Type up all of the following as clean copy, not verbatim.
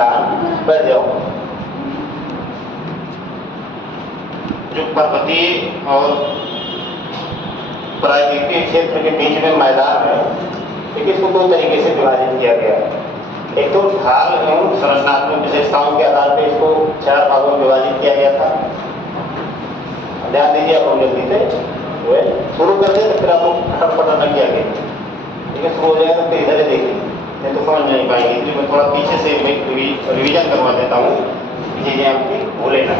बढ़ जाओ। जो पर्वतीय और प्राकृतिक क्षेत्र के बीच में मैदान है, लेकिन इसको दो तरीके से विभाजित किया गया है। एक तो ढाल एवं संरचनात्मक विशेषताओं के आधार पर इसको 4 भागों में विभाजित किया गया था। ध्यान दीजिए, आप जल्दी से शुरू कर दे तो फिर आपको फटाफट न किया गया, ठीक है। शुरू हो जाएगा तो फिर इधर देखिए, नहीं तो समझ नहीं पाएंगे। इसलिए मैं थोड़ा पीछे से रिवीजन करवा देता हूँ, चीज़ें आपकी भूले ना।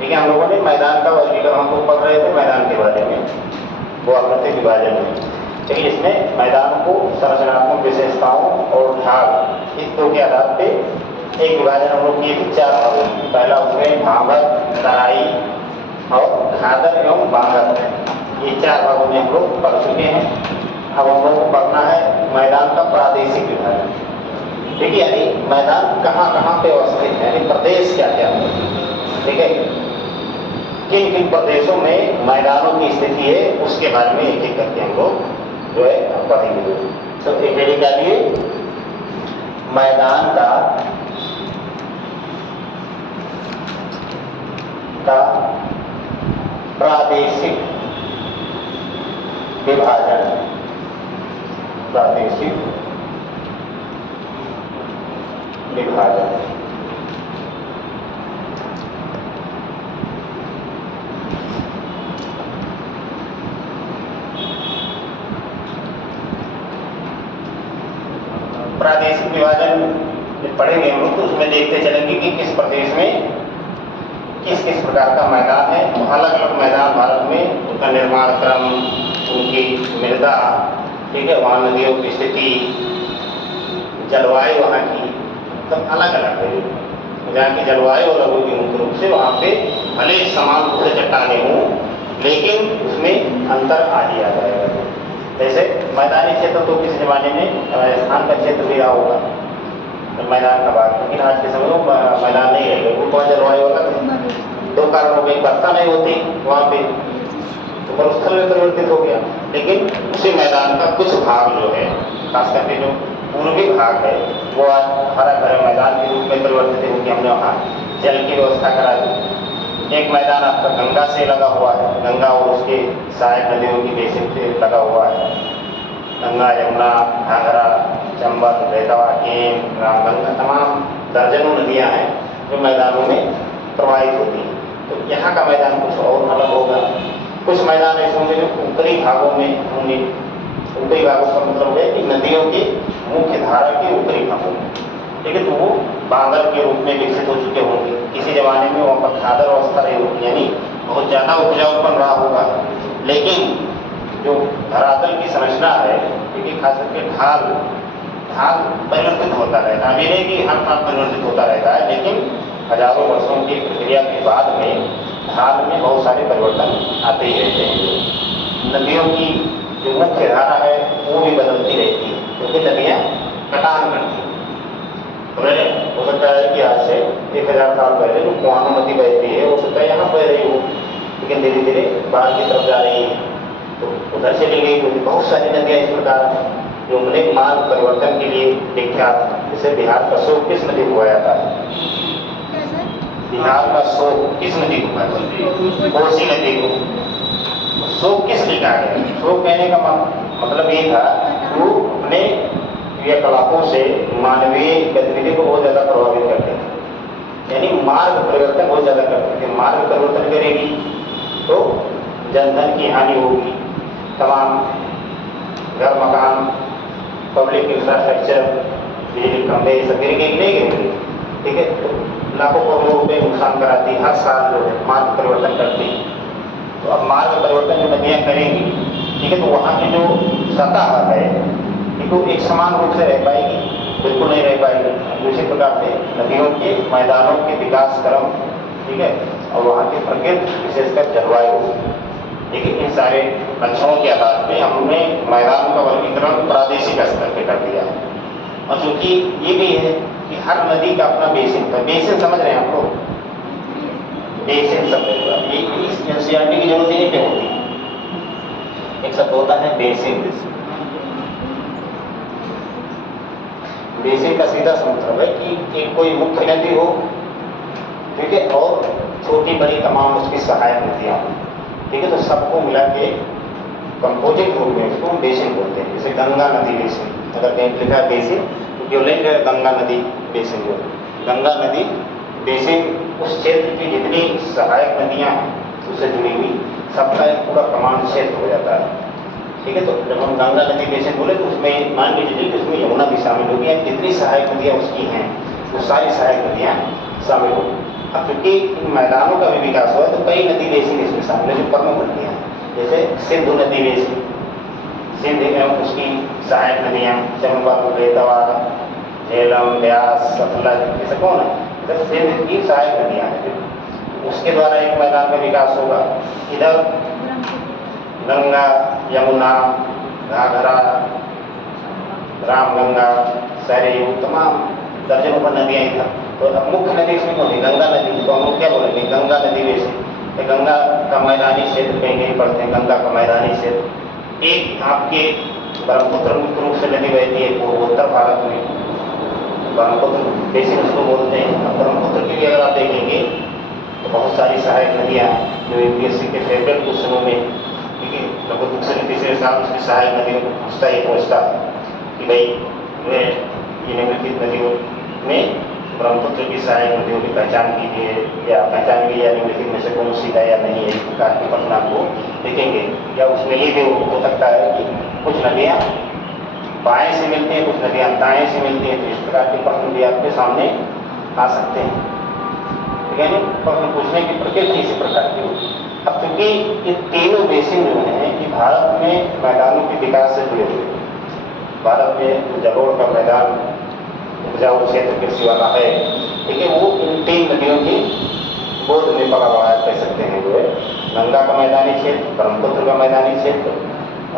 ठीक है, हम लोगों ने मैदान का वर्गीकरण हम लोग पढ़ रहे थे मैदान के बारे में, वो आकृति विभाजन में। लेकिन इसमें मैदान को संरचनात्मक विशेषताओं और ढाल इस दो के आधार पे एक विभाजन हम लोग किए थे 4 भागों में। पहला उसमें भांबर, तराई और घादर एवं बांगर, ये 4 भागों में हम लोग पढ़ चुके हैं। अब हम लोग को पढ़ना है मैदान का प्रादेशिक विभाजन। देखिए, यानी मैदान कहाँ कहाँ पे अवस्थित है, यानी प्रदेश क्या क्या है, ठीक है। किन किन प्रदेशों में मैदानों की स्थिति है उसके बारे में एक एक करके हम लोग जो है पढ़ेंगे। तो एक हेडिंग डालिए, मैदान का प्रादेशिक विभाजन। प्रादेशिक विभाजन। प्रादेशिक विभाजन पढ़ेंगे हम लोग तो उसमें देखते चलेंगे कि किस प्रदेश में किस किस प्रकार का मैदान है। तो अलग अलग मैदान भारत में, उनका निर्माण क्रम, उनकी मृदा, ठीक है, वहाँ नदियों की स्थिति, जलवायु वहाँ की सब अलग अलग है। जहाँ की जलवायु अलग होगी मुख्य रूप से, वहाँ पे भले समान रूप से चट्टाने हों लेकिन उसमें अंतर आ ही आ जाएगा। जैसे मैदानी क्षेत्र तो किसी जमाने में राजस्थान का क्षेत्र भी रहा होगा मैदान का भाग, लेकिन आज के समय में मैदान नहीं रहेगा। वो कौन जलवायु अलग है, 2 कारणों में वर्षा नहीं होती वहाँ पे, तो मरुस्थल में परिवर्तित हो गया। लेकिन उसी मैदान का कुछ भाग जो है, खास करके जो पूर्वी भाग है, वो आज हरा भरा मैदान के रूप में परिवर्तित हो गया। हमने वहाँ जल की व्यवस्था करा दी। एक मैदान आपका गंगा से लगा हुआ है, गंगा और उसके सहायक नदियों की बेसिन से लगा हुआ है। गंगा, यमुना, घाघरा, चंबल, बेतवा, केन, रामगंगा, तमाम दर्जनों नदियां हैं जो मैदानों में प्रवाहित होती हैं। तो यहाँ का मैदान कुछ और अलग होगा। कुछ मैदान ऐसे होंगे जो ऊपरी भागों में होंगे। ऊपरी भागों का मतलब है कि नदियों की मुख्य धारा के ऊपरी भागों में, ठीक है। तो वो बांगर के रूप में विकसित हो चुके होंगे। किसी जमाने में वहाँ पर खादर अवस्था रही होगी, यानी बहुत ज़्यादा उपजाऊपन रहा होगा। लेकिन जो धरातल की संरचना है, क्योंकि खास करके ढाल परिवर्तित होता रहता है। नहीं कि हर साल परिवर्तित होता रहता है, लेकिन हजारों वर्षों की प्रक्रिया के बाद में ढाल में बहुत सारे परिवर्तन आते ही रहते हैं। नदियों की जो मुख्य धारा है वो भी बदलती रहती है, क्योंकि नदियाँ कटान करती हैं। हो सकता है कि आज से 1000 साल पहले जो कुआनो नदी बहती है, हो सकता है यहाँ बह रही हो, लेकिन धीरे धीरे बाहर की तरफ जा रही है, तो उधर चली गई। क्योंकि बहुत सारी नदियाँ इस प्रकार जो अनेक मार्ग परिवर्तन के लिए विख्यात। जैसे बिहार का शोक किस नदी को आया था? बिहार का शोक किस नदी को आया? कोसी नदी को। शोक किस लिए कहा गया? शोक कहने का मतलब ये था कि वो अपने क्रियाकलापों से मानवीय गतिविधि को बहुत ज़्यादा प्रभावित करते थे, यानी मार्ग परिवर्तन बहुत ज़्यादा करते थे। मार्ग परिवर्तन करेगी तो जनधन की हानि होगी, तमाम घर मकान, पब्लिक इंफ्रास्ट्रक्चर, बिजली खंभे सब गिर गए नहीं गिरेंगे, ठीक है। तो लाखों करोड़ों रुपये नुकसान कराती हर साल जो है मार्ग परिवर्तन करती। तो अब मार्ग परिवर्तन जो नदियाँ करेंगी, ठीक है, तो वहाँ की जो सतह है तो एक समान रूप से रह पाएगी? बिल्कुल नहीं रह पाएगी। उसी प्रकार से नदियों के मैदानों के विकास क्रम, ठीक है, और वहाँ की प्रकृति विशेषकर जलवायु, लेकिन इन सारे लक्षणों के आधार पर हमने मैदान का वर्गीकरण प्रादेशिक स्तर पर कर दिया है। और चूंकि ये भी है कि हर नदी का अपना बेसिन था। बेसिन समझ रहे हैं आप लोग? बेसिन शब्द ये इस एनसीईआरटी की जरूरत नहीं पे होती। एक शब्द होता है बेसिन। बेसिन का सीधा सा मतलब है कि एक कोई मुख्य नदी हो, ठीक है, और छोटी बड़ी तमाम उसकी सहायक नदियाँ हों, ठीक है, तो सबको मिला के कंपोजिट रूप में उसको बेसिन बोलते हैं। जैसे गंगा नदी बेसिन, अगर कहीं लिखा है बेसिन तो क्यों लेंगे गंगा नदी बेसिन को। गंगा नदी बेसिन उस क्षेत्र की जितनी सहायक नदियाँ हैं उससे जुड़ी हुई सबका एक पूरा प्रमाण क्षेत्र हो जाता है, ठीक है। तो जब हम गंगा नदी बेसिन बोले तो उसमें मान के चलिए कि उसमें यमुना भी शामिल होगी, यानी जितनी सहायक नदियाँ उसकी हैं वो सारी सहायक नदियाँ शामिल होगी। अब क्योंकि इन मैदानों का भी विकास हुआ है तो कई नदी बेसिन इसमें शामिल है जो प्रमुख नदियाँ हैं, जैसे सिंधु नदी बेसिन, सिंध एवं उसकी सहायक नदियाँ चंबल, बेतवा, झेलम, ब्यास, सतलज, जैसे कौन है, जैसे सिंध की सहायक नदियाँ हैं, उसके द्वारा एक मैदान का विकास होगा। इधर गंगा, यमुना, घाघरा, रामगंगा, सरयू, तमाम दर्जनों पर नदियाँ इधर। तो अब मुख्य नदी इसमें कौन है, गंगा नदी, तो हम लोग क्या बोलेंगे गंगा नदी बेसिन। गंगा का मैदानी क्षेत्र कहीं कहीं पड़ते हैं, गंगा का मैदानी क्षेत्र। एक आपके ब्रह्मपुत्र मुख्य रूप से नदी बहती है पूर्वोत्तर भारत में, ब्रह्मपुत्र बेसिन उसको बोलते हैं। अब ब्रह्मपुत्र की भी अगर आप देखेंगे तो बहुत सारी सहायक नदियाँ हैं जो यूपीएससी के फेवरेट क्वेश्चनों में, ठीक है, लगभग दूसरे तीसरे साल उसकी सहायक नदियों को पूछता ही पूछता कि भाई ये निम्नलिखित नदियों में ब्रह्मपुत्र की सहायक नदियों की पहचान कीजिए, या पहचान कीजिए या निम्नलिखित में से कौन सी है या नहीं है, इस प्रकार के प्रश्न आपको देखेंगे। या उसमें ये भी हो सकता है कि कुछ नदियाँ बाएं से मिलती हैं, कुछ नदियाँ दाएं से मिलती हैं, तो इस प्रकार के प्रश्न भी आपके सामने आ सकते हैं, यानी प्रश्न पूछने की प्रकृति इसी प्रकार की होगी। अब क्योंकि ये तीनों बेसिन जो हैं कि भारत में मैदानों के विकास से जुड़े हुए, भारत में जो जलोढ़ का मैदान उपजाऊ क्षेत्र कृषि वाला है, ठीक है, वो इन तीन नदियों की गोद में पला बड़ा है, कह सकते हैं, जो है गंगा का मैदानी क्षेत्र, ब्रह्मपुत्र का मैदानी क्षेत्र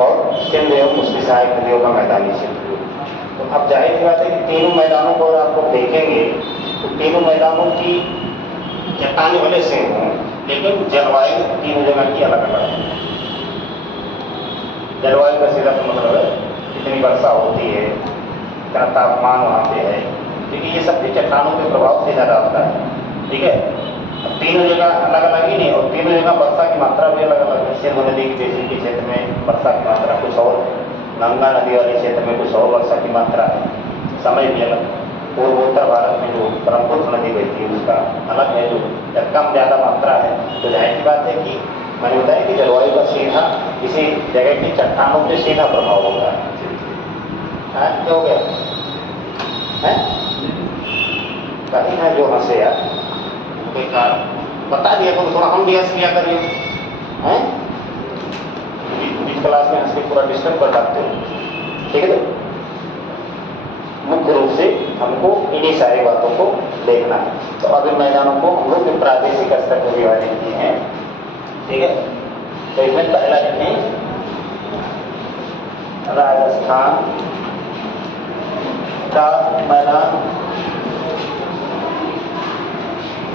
और सिंध एवं उसकी सहायक नदियों का मैदानी क्षेत्र। तो अब जाहिर सी बात है कि तीनों मैदानों को अगर आपको देखेंगे तो तीनों मैदानों की चट्टानें भले सेम हों, लेकिन जलवायु तीनों जगह की अलग अलग है। जलवायु का सीधा मतलब है कितनी वर्षा होती है, कितना तापमान वहाँ पे है, क्योंकि ये सब भी चट्टानों के प्रभाव से ज़्यादा आता है, ठीक है। अब तीनों जगह अलग अलग ही नहीं, और तीनों जगह वर्षा की मात्रा भी अलग अलग है। सिंधु नदी के बेसिन के क्षेत्र में वर्षा की मात्रा कुछ और, गंगा नदी वाले क्षेत्र में कुछ और वर्षा की मात्रा है, समय भी अलग। पूर्वोत्तर भारत में जो ब्रह्मपुत्र नदी बहती है उसका अलग है, जो कम ज़्यादा मात्रा है। तो जाहिर सी बात है कि मैंने बताया कि जलवायु का सीधा किसी जगह की चट्टानों पर सीधा प्रभाव होता है। क्या हो गया है, कहीं है जो हंसे यार, कोई कारण बता दिया तो थोड़ा हम भी हंस लिया करिए, हैं बीच क्लास में हंस के पूरा डिस्टर्ब कर डालते हो, ठीक है। तो मुख्य रूप से हमको इन्हीं सारी बातों को देखना है। तो अब इन मैदानों को हम लोग प्रादेशिक स्तर पर विभाजित किए हैं, ठीक है। तो इसमें पहला लिखें राजस्थान का मैदान,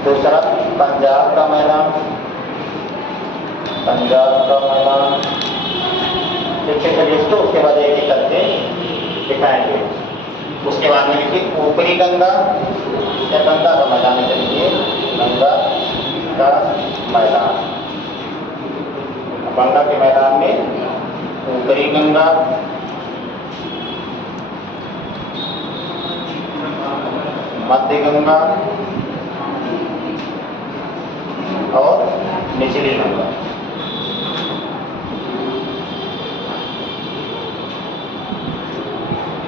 दूसरा पंजाब का मैदान, पंजाब का मैदान, ठीक है। चलिए इसको उसके बाद एक एक करके दिखाएंगे। उसके बाद में लिखिए ऊपरी गंगा या गंगा का मैदान लिखिए, गंगा का मैदान। गंगा के मैदान में ऊपरी गंगा, मध्य गंगा और निचली गंगा।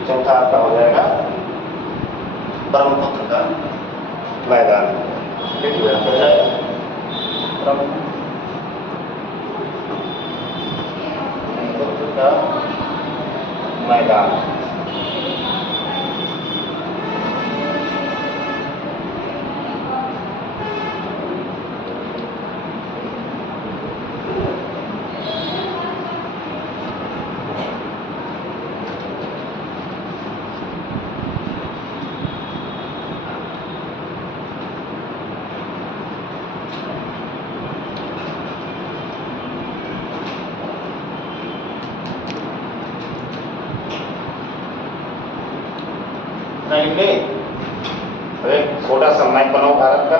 चौथा आपका हो जाएगा ब्रह्मपुत्र का मैदान, ठीक है, हो जाएगा ब्रह्मपुत्र का मैदान। लिए एक छोटा सा मैप बनाओ भारत का,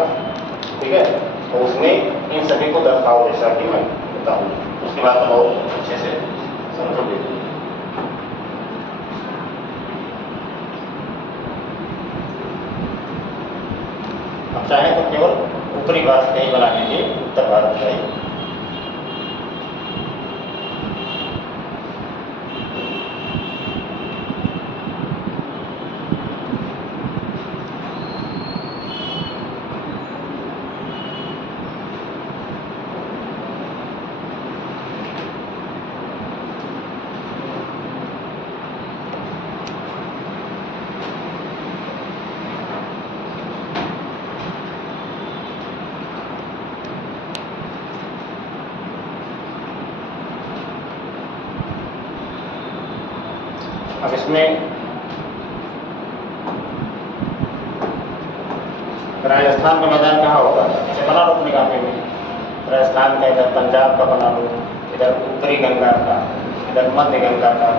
ठीक है, तो उसमें इन सभी को दर्शाओ जैसा कि मैं बताऊँ, उसके बाद तो बहुत अच्छे से समझोगे। अब चाहे तो केवल ऊपरी भारत का ही बना लीजिए, उत्तर भारत का ही। अब इसमें राजस्थान का मैदान कहाँ होगा, इसे बना लो अपनी कापी में। राजस्थान का इधर पंजाब का बना लो, इधर उत्तरी गंगा का, इधर मध्य गंगा का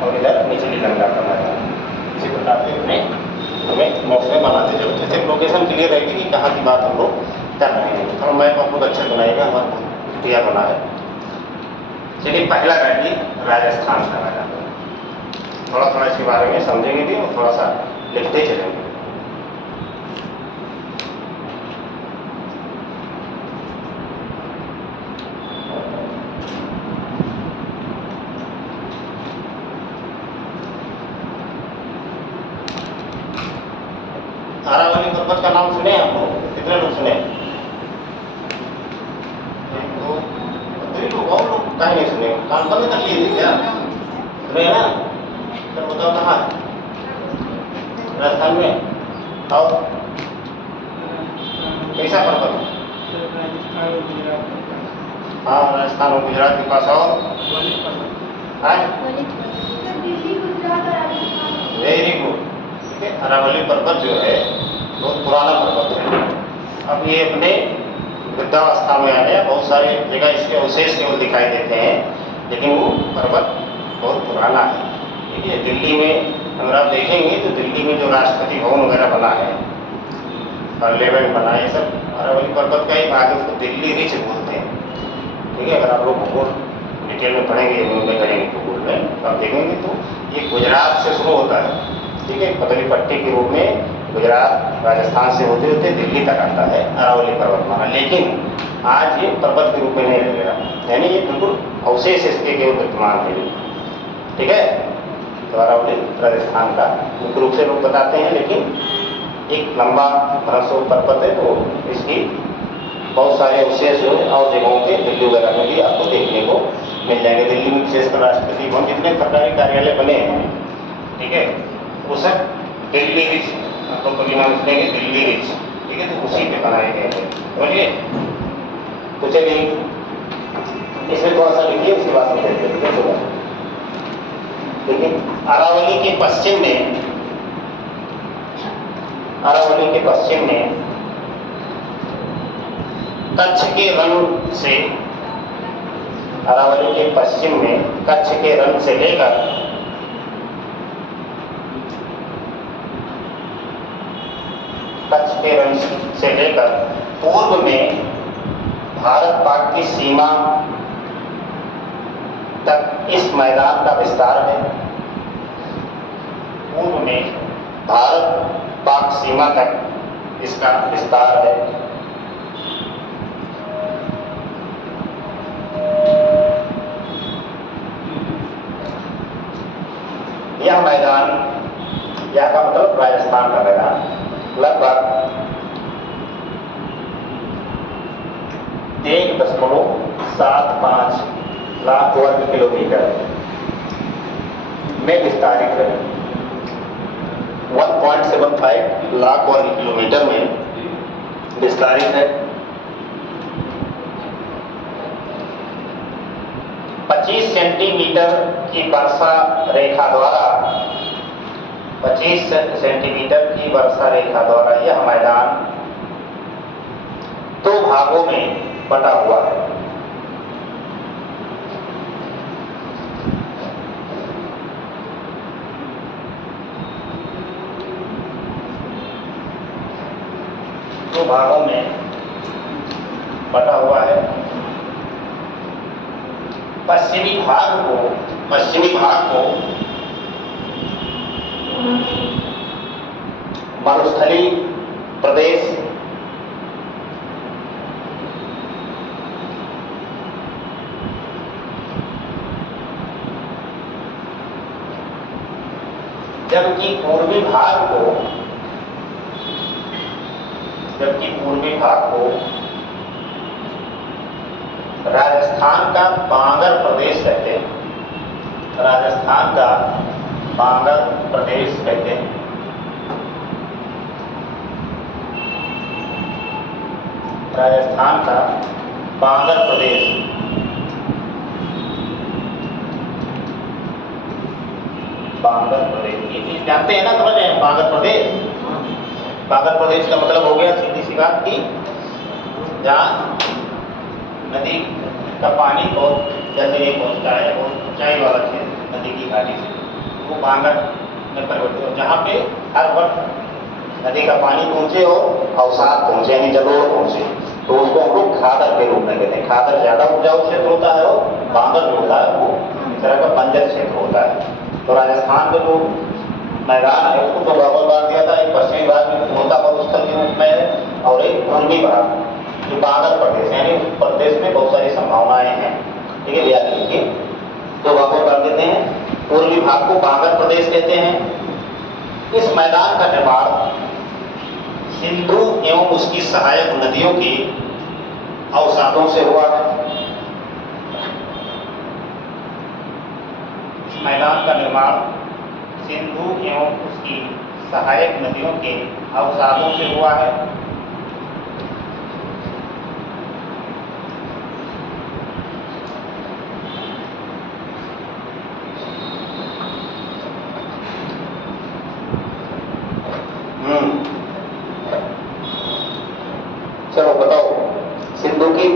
और इधर निचली गंगा का मैदान। इसी प्रकार से हमें बॉक्स में बनाते चलो, जैसे लोकेशन क्लियर रहेगी कि कहाँ की बात हम लोग कर रहे हैं। थोड़ा मैप आप लोग अच्छा बनाएगा, हमारा क्लियर बना है। चलिए पहला राज्य राजस्थान का मैदान, थोड़ा थोड़ा इसके बारे में समझेंगे भी और थोड़ा सा लिखते चलेंगे। अरावली पर्वत का नाम सुने आप लोग? कितने लोग सुने? एक दो लोग, और लोग कहीं नहीं सुने, कान बंद कर लिए थे क्या? सुने ना? तो बताओ कहाँ है? राजस्थान में। और कैसा पर्वत है? हाँ, राजस्थान और गुजरात के पास। और वेरी गुड, ठीक है। अरावली पर्वत जो है बहुत पुराना पर्वत है। अब ये अपने वृद्धावस्था में आ गया, बहुत सारे जगह इसके अवशेष केवल दिखाई देते हैं, लेकिन वो पर्वत बहुत पुराना है। ठीक है, दिल्ली में अगर आप देखेंगे तो दिल्ली में जो राष्ट्रपति भवन वगैरह बना है, पार्लियामेंट बना है, ये सब अरावली पर्वत का ही भाग है, उसको दिल्ली रिच बोलते हैं। ठीक है, अगर आप लोग भूगोल डिटेल में पढ़ेंगे, में करेंगे भूगोल में, तो आप देखेंगे तो ये गुजरात से शुरू होता है। ठीक है, पतली पट्टी के रूप में गुजरात राजस्थान से होते होते दिल्ली तक आता है अरावली पर्वतमाला, लेकिन आज ये पर्वत के रूप में नहीं रहेगा, यानी ये बिल्कुल अवशेष इसके केवल विद्यमान है। ठीक है, तो अरावली राजस्थान का मुख्य रूप से लोग बताते हैं, लेकिन एक लंबा भरसो पर्वत है, तो इसकी बहुत सारे अवशेष जो है और जगहों के दिल्ली वगैरह में भी आपको देखने को मिल जाएंगे। दिल्ली में विशेषकर राष्ट्रपति भवन, जितने सरकारी कार्यालय बने हैं, ठीक है, वो सब दिल्ली रिच, आप लोग कभी नाम सुनेंगे दिल्ली रिच, ठीक है, तो उसी पे बनाए गए हैं। समझिए, तो चलिए इसमें थोड़ा सा लिखिए, उसके बाद में देखिए। देखिए, अरावली के पश्चिम में, अरावली के पश्चिम में कच्छ के रण से, अरावली के पश्चिम में कच्छ के रण से लेकर पूर्व में भारत पाक की सीमा तक इस मैदान का विस्तार है। पूर्व में भारत पाक सीमा तक इसका विस्तार है। यह मैदान, यह का मतलब राजस्थान का मैदान, लगभग 1.75 लाख वर्ग किलोमीटर में विस्तारित है। 1.75 लाख वर्ग किलोमीटर में विस्तारित है। 25 सेंटीमीटर की वर्षा रेखा द्वारा, 25 सेंटीमीटर की वर्षा रेखा द्वारा यह मैदान 2 भागों में बटा हुआ है। दो भागों में बटा हुआ है। पश्चिमी भाग को मरुस्थलीय प्रदेश, जबकि पूर्वी भाग को राजस्थान का बांगर प्रदेश कहते हैं। राजस्थान का बांगर प्रदेश कहते हैं। राजस्थान का बांगर प्रदेश, ये जानते हैं ना, समझ रहे हैं? बांगर प्रदेश का मतलब हो गया सीधी सी बात की जहाँ नदी का पानी बहुत जल्दी नहीं पहुँचता है, बहुत ऊंचाई वाला क्षेत्र नदी की घाटी से, वो बांगर में परिवर्तित हो, जहाँ पे हर वक्त नदी का पानी पहुँचे और अवसाद पहुँचे, यानी जलोढ़ पहुँचे, तो उसको हम लोग खादर के रूप में कहते हैं। खादर ज़्यादा उपजाऊ क्षेत्र होता है और बांगर जो होता है वो इस तरह का बंजर क्षेत्र होता है। तो राजस्थान का जो मैदान है उसको दो भागों में बांट दिया था। एक पश्चिमी भाग में मोटा मरुस्थल के रूप में है और एक पूर्वी भाग जो बांगर प्रदेश, यानी उस प्रदेश में बहुत सारी संभावनाएं हैं। ठीक है, याद कीजिए, दो भागों में बांट देते हैं। पूर्वी भाग को बांगर प्रदेश कहते हैं। इस मैदान का निर्माण सिंधु एवं उसकी सहायक नदियों के अवसादों से हुआ है। इस मैदान का निर्माण सिंधु एवं उसकी सहायक नदियों के अवसादों से हुआ है। चलो बताओ, सिंधु की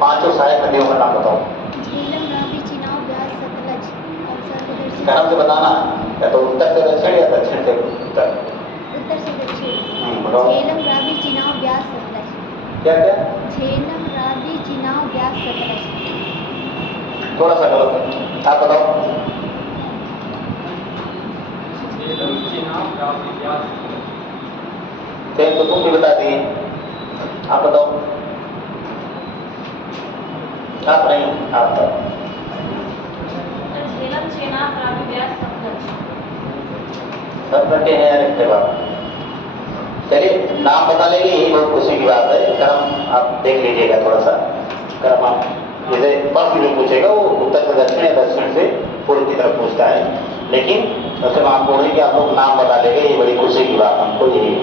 पांचों सहायक नदियों का नाम बताओ। झेलम, रावी, चिनाब, व्यास, सतलज और सर्वदर्शी। ध्यान से बताना, या तो उत्तर से दक्षिण या दक्षिण से उत्तर। उत्तर से दक्षिण। बताओ। झेलम, रावी, चिनाब, व्यास, सतलज। क्या? झेलम, रावी, चिनाब, व्यास, सतलज। थोड़ा सा गलत है, आप बताओ। झेलम, चिनाब, रावी, व्यास। तो तुम भी बता दिए, आप बताओ। आप नहीं, आप बताओ। झेलम, चिनाब, रावी, व्यास, सतलज। सब रखे हैं यार इसके बाद। चलिए नाम बता लेंगे, यही बहुत खुशी की बात है। क्रम आप देख लीजिएगा थोड़ा सा, क्रम आप जैसे प्रश्न जो पूछेगा वो उत्तर से दक्षिण या दक्षिण से पूर्व की तरफ पूछता है, लेकिन वैसे हम आपको बोले कि आप लोग नाम बता लेंगे, ये बड़ी खुशी की बात हमको यही है।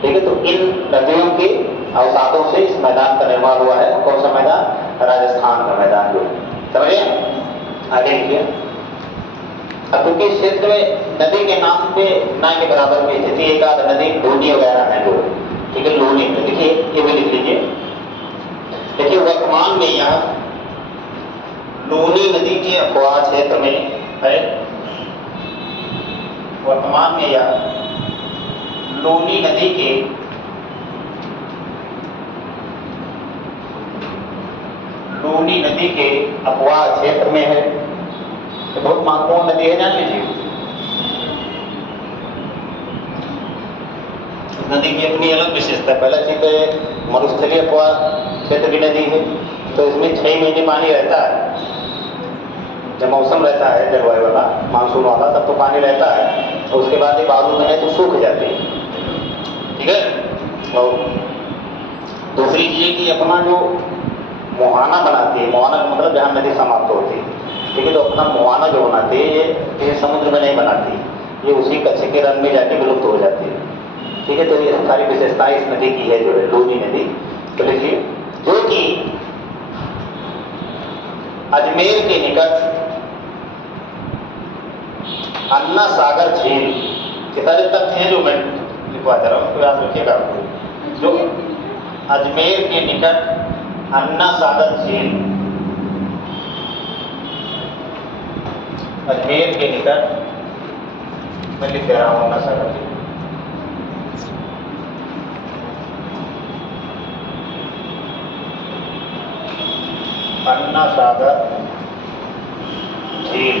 ठीक है, तो इन नदियों के अवसादों से इस मैदान का निर्माण हुआ है। कौन सा मैदान? राजस्थान का मैदान जो है, समझिए। आगे लिखिए। अब क्योंकि इस क्षेत्र में नदी के नाम पे ना के बराबर की स्थिति, एक आध नदी लूनी वगैरह है जो, ठीक है, लूनी में देखिए, ये भी लिख लीजिए। देखिए वर्तमान में यह लूनी नदी के अफवाह क्षेत्र में है। वर्तमान में यह लूनी नदी के अपवाह क्षेत्र में है। तो बहुत महत्वपूर्ण नदी है, जान लीजिए। नदी की अपनी अलग विशेषता है। पहला चीज तो मरुस्थलीय अपवाह क्षेत्र की नदी है, तो इसमें 6 महीने पानी रहता है। जब मौसम रहता है जलवायु वाला, मानसून वाला, तब तो पानी रहता है, और उसके बाद ये बालू में है तो सूख जाती है। ठीक है, और दूसरी चीज कि अपना जो मुहाना बनाती है, मुहाना का मतलब जहाँ नदी समाप्त होती है, ठीक है, तो अपना मुहाना जो बनाती है ये समुद्र में नहीं बनाती, ये उसी कच्छ के रन में जाके विलुप्त हो जाती है। ठीक है, तो ये सारी विशेषताएं इस नदी की है जो है लूनी नदी। तो लिखिए, जो कि अजमेर के निकट अन्ना सागर झील, कितने तथ्य हैं जो मैं लिखवा दे रहा हूँ, उसको याद रखिएगा आपको। जो अजमेर के निकट अन्ना सागर झील, अजमेर के निकट, मैं लिख दे रहा हूँ अन्ना सागर झील। अन्ना सागर झील।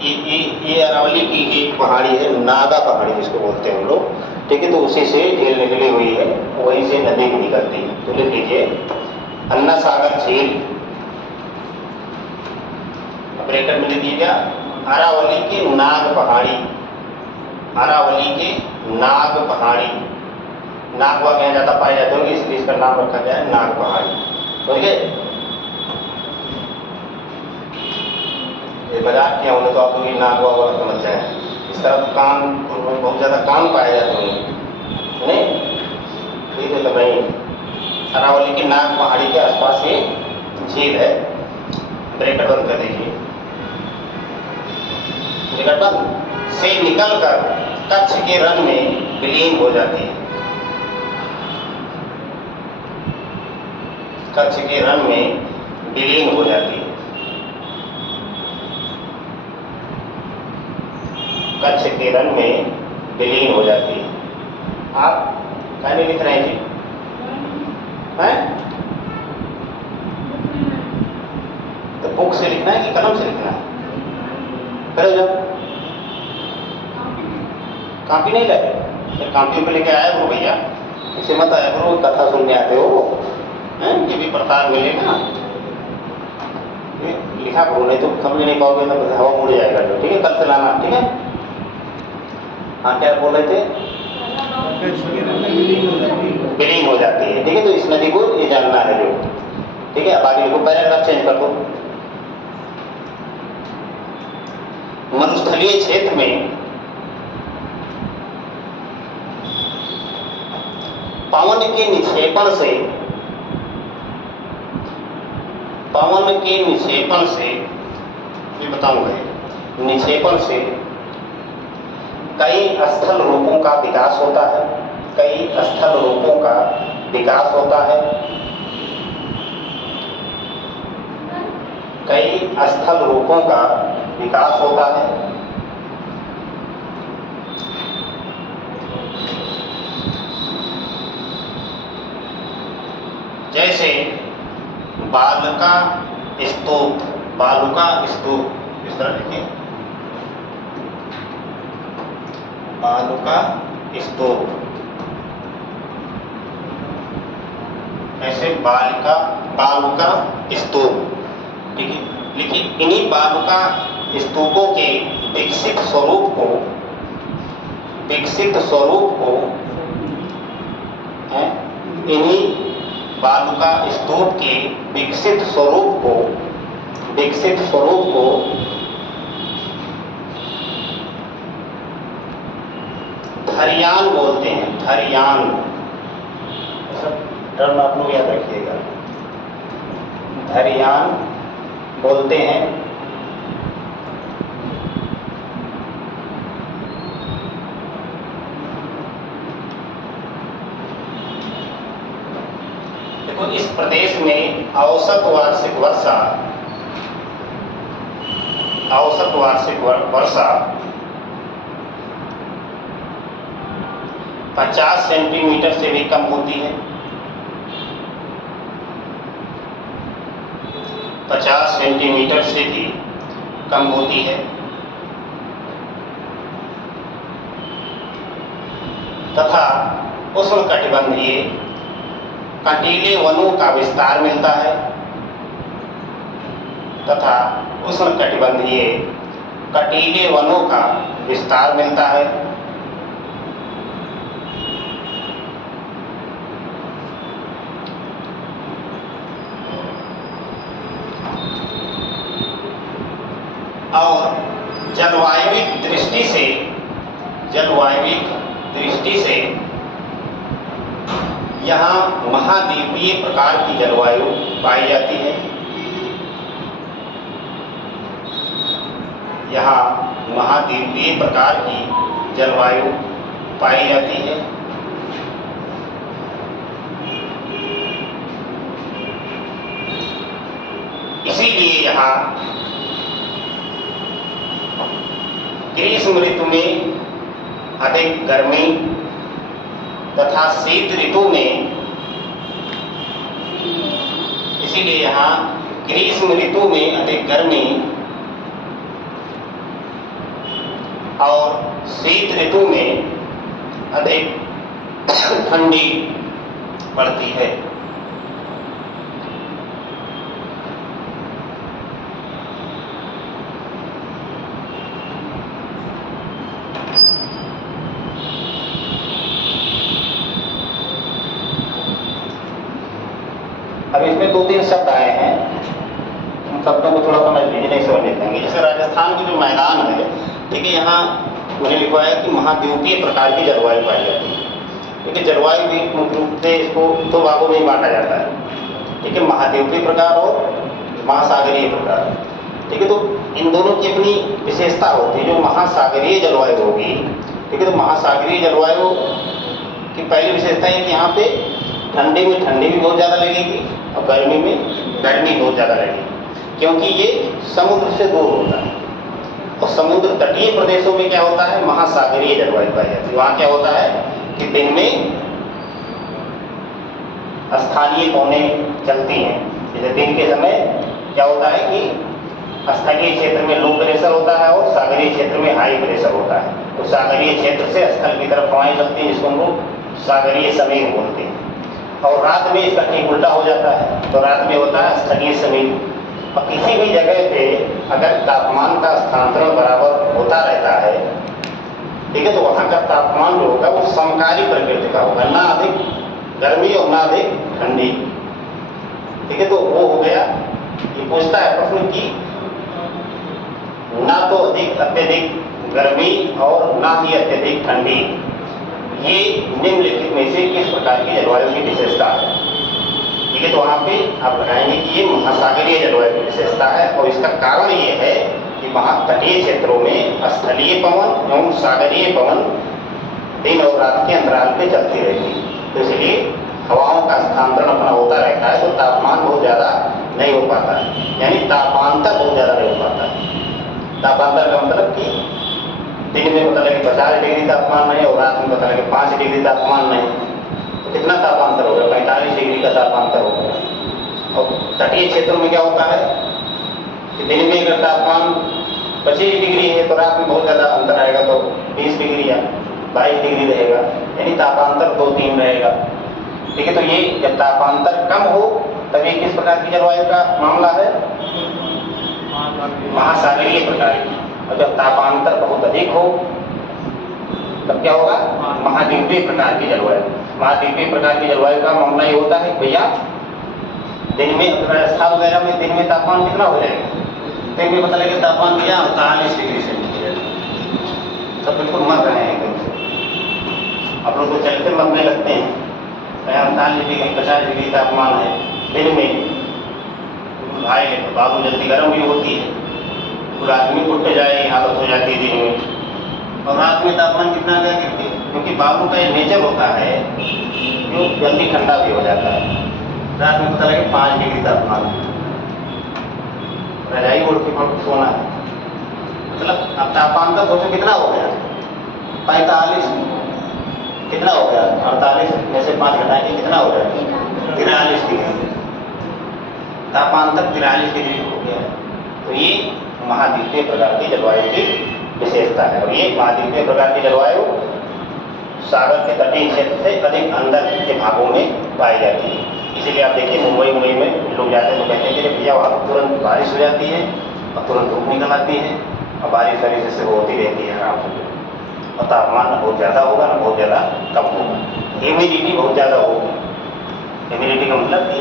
ये अरावली की एक पहाड़ी है, नागा पहाड़ी जिसको बोलते हैं हम लोग, ठीक है। तो उसी से झील निकली हुई है, वहीं से नदी निकलती है। तो लिख लीजिए अन्ना सागर झील, ब्रैकेट में लिख दीजिएगा अरावली की नाग पहाड़ी, अरावली के नाग पहाड़ी। नाग वहाँ यहाँ ज़्यादा पाए जाते होंगे, इसलिए इसका नाम रखा गया है नाग पहाड़ी। ठीक है, ये बाजार क्या होने तो आप लोग नाग वाला समझ जाए। इस तरफ कान बहुत ज़्यादा कान पाए जाते होंगे, नहीं ठीक है। तो भाई अरावली की नाग पहाड़ी के आसपास ये झील है। ब्रैकेट बंद कर दीजिए, ब्रैकेट बंद से निकलकर कच्छ के रण में विलीन हो जाती है। कच्छ के रण में विलीन हो जाती है। कच्छ के रण में विलीन हो जाती है। आप क्या नहीं लिख रहे हैं जी? हैं? तो बुक से लिखना है कि कलम से लिखना है? करो जब कॉपी नहीं लगे तो कॉपी पे लेके आया करो भैया, इसे मत आया करो कथा सुनने आते हो हैं, ये भी प्रसाद मिलेगा। लिखा करो, नहीं तो समझ नहीं पाओगे तो हवा मुड़ जाएगा। तो ठीक है, कल से लाना, ठीक है। हाँ क्या बोल रहे थे? विलीन हो जाती है, ठीक है। तो इस नदी को ये जानना है जो, ठीक है। अब आगे को पैराग्राफ चेंज कर दो। मरुस्थलीय क्षेत्र में पवन के निक्षेपण से, पवन के निक्षेपण से, ये बताऊंगा, निक्षेपण से कई स्थल रूपों का विकास होता है। कई स्थल रूपों का विकास होता है। कई स्थल रूपों का विकास होता है। जैसे बालुका स्तूप, बालुका स्तूप, इस तरह लिखिए, बालुका स्तूप। ऐसे बालुका स्तूप, ठीक है। लेकिन इन्हीं बालुका स्तूपों के विकसित स्वरूप को इन्हीं बालुका स्तूप के विकसित स्वरूप को धरियान बोलते हैं। धरियान, टर्म आप लोग याद रखिएगा, धरियान बोलते हैं। देखो, इस प्रदेश में औसत वार्षिक वर्षा 50 सेंटीमीटर से भी कम होती है। 50 सेंटीमीटर से भी कम होती है तथा उष्णकटिबंधीय कंटीले वनों का विस्तार मिलता है। तथा उष्णकटिबंधीय कंटीले वनों का विस्तार मिलता है। और जलवायविक दृष्टि से यहाँ महाद्वीपीय प्रकार की जलवायु पाई जाती है। यहाँ महाद्वीपीय प्रकार की जलवायु पाई जाती है। इसीलिए यहाँ ग्रीष्म ऋतु में अधिक गर्मी तथा शीत ऋतु में इसीलिए यहाँ ग्रीष्म ऋतु में अधिक गर्मी और शीत ऋतु में अधिक ठंडी पड़ती है। अब इसमें 2-3 शब्द आए हैं, उन शब्दों को थोड़ा समझ लीजिए, नहीं समझ लेते हैं। जैसे राजस्थान के जो मैदान है, ठीक है, यहाँ मैंने लिखवाया कि महाद्वीपीय प्रकार की जलवायु पाई जाती है। ठीक है, जलवायु भी मुख्य रूप से इसको 2 भागों में बांटा जाता है। ठीक है, महाद्वीपीय प्रकार और महासागरीय प्रकार। ठीक है, तो इन दोनों की अपनी विशेषता होती है। जो महासागरीय जलवायु होगी, ठीक है, तो महासागरीय जलवायु की पहली विशेषता है कि यहाँ पे ठंडी में ठंडी भी बहुत ज़्यादा लगेगी और गर्मी में गर्मी बहुत ज़्यादा लगेगी, क्योंकि ये समुद्र से दूर होता है। और समुद्र तटीय प्रदेशों में क्या होता है, महासागरीय जलवायु पाई जाती है। वहाँ क्या होता है कि दिन में स्थानीय पवनें चलती हैं। जैसे दिन के समय क्या होता है कि स्थलीय क्षेत्र में लो प्रेशर होता है और सागरीय क्षेत्र में हाई प्रेशर होता है। तो सागरीय क्षेत्र से स्थल की तरफ हवाएं चलती हैं, जिसको हम लोग सागरीय समीर बोलते हैं। और रात में इसका ठीक उल्टा हो जाता है, तो रात में होता है स्थलीय समीर। और किसी भी जगह पे अगर तापमान का स्थानांतरण बराबर होता रहता है, ठीक है, तो वहाँ का तापमान जो होगा वो समकारी प्रकृति का होगा, ना अधिक गर्मी और ना अधिक ठंडी। ठीक है, तो वो हो गया। ये पूछता है प्रश्न की ना तो अधिक अत्यधिक गर्मी और ना ही अत्यधिक ठंडी, ये निम्नलिखित में से किस प्रकार की जलवायु की विशेषता है। ठीक है, तो वहाँ पे आप लगाएंगे कि ये महासागरीय जलवायु की विशेषता है। और इसका कारण ये है कि वहाँ तटीय क्षेत्रों में स्थलीय पवन एवं सागरीय पवन दिन और रात के अंतराल पे चलती रहती है। तो इसलिए हवाओं का स्थानांतरण अपना होता रहता है, तो तापमान बहुत ज़्यादा नहीं हो पाता है, यानी तापांतर बहुत ज़्यादा नहीं हो पाता है। तापांतर का मतलब कि दिन में पता लगे 50 डिग्री तापमान नहीं और रात में पता लगे 5 डिग्री तापमान नहीं, तो कितना तापांतर हो गया, 45 डिग्री का तापांतर हो गया। और तटीय क्षेत्रों में क्या होता है कि दिन में अगर तापमान 25 डिग्री है तो रात में बहुत ज़्यादा अंतर आएगा, तो 20 डिग्री या 22 डिग्री रहेगा, यानी तापांतर 2-3 रहेगा। ठीक है, तो ये जब तापांतर कम हो तब ये किस प्रकार की जलवायु का मामला है, महासागरीय प्रकार की। और जब तापांतर बहुत अधिक हो तब क्या होगा, महाद्वीपीय प्रकार की जलवायु। महाद्वीपीय प्रकार की जलवायु का मामला ये होता है भैया दिन में राजस्थान वगैरह में दिन में तापमान कितना हो जाएगा, दिन में पता लगे तापमान भैया 48 डिग्री सेंटीग्रेड, सब बिल्कुल मर रहे हैं एकदम से। आप लोग तो चलते मरने लगते हैं, 48 डिग्री 50 डिग्री तापमान है दिन में, भाई तो बाबू जल्दी गर्म भी होती है, पूरा आदमी उठ जाए हालत हो जाती है दिन में। और रात में तापमान कितना क्या गिरती है, क्योंकि बाबू का ये नेचर होता है जो जल्दी ठंडा भी हो जाता है। रात में पता लगे 5 डिग्री तापमान, रजाई ओढ़ के सोना है, मतलब अब तापांतर सोचो कितना हो गया, 45, कितना हो गया 48 में से 5 घटाएंगे कितना हो गया 43 डिग्री, तापांतर 43 डिग्री हो गया। तो ये महाद्वीपीय प्रकार की जलवायु की विशेषता है। और ये महाद्वीपीय प्रकार की जलवायु सागर के तटीय क्षेत्र से अधिक अंदर के भागों में पाई जाती है। इसीलिए आप देखिए मुंबई में लोग जाते हैं तो कहते हैं कि भैया वहाँ तुरंत बारिश हो जाती है और तुरंत धूप निकल आती है और बारिश वारिश से होती रहती है आराम से, और तापमान न बहुत ज़्यादा होगा न बहुत ज़्यादा कम होगा, ह्यूमिडिटी बहुत ज़्यादा होगी। ह्यूमिडिटी का मतलब कि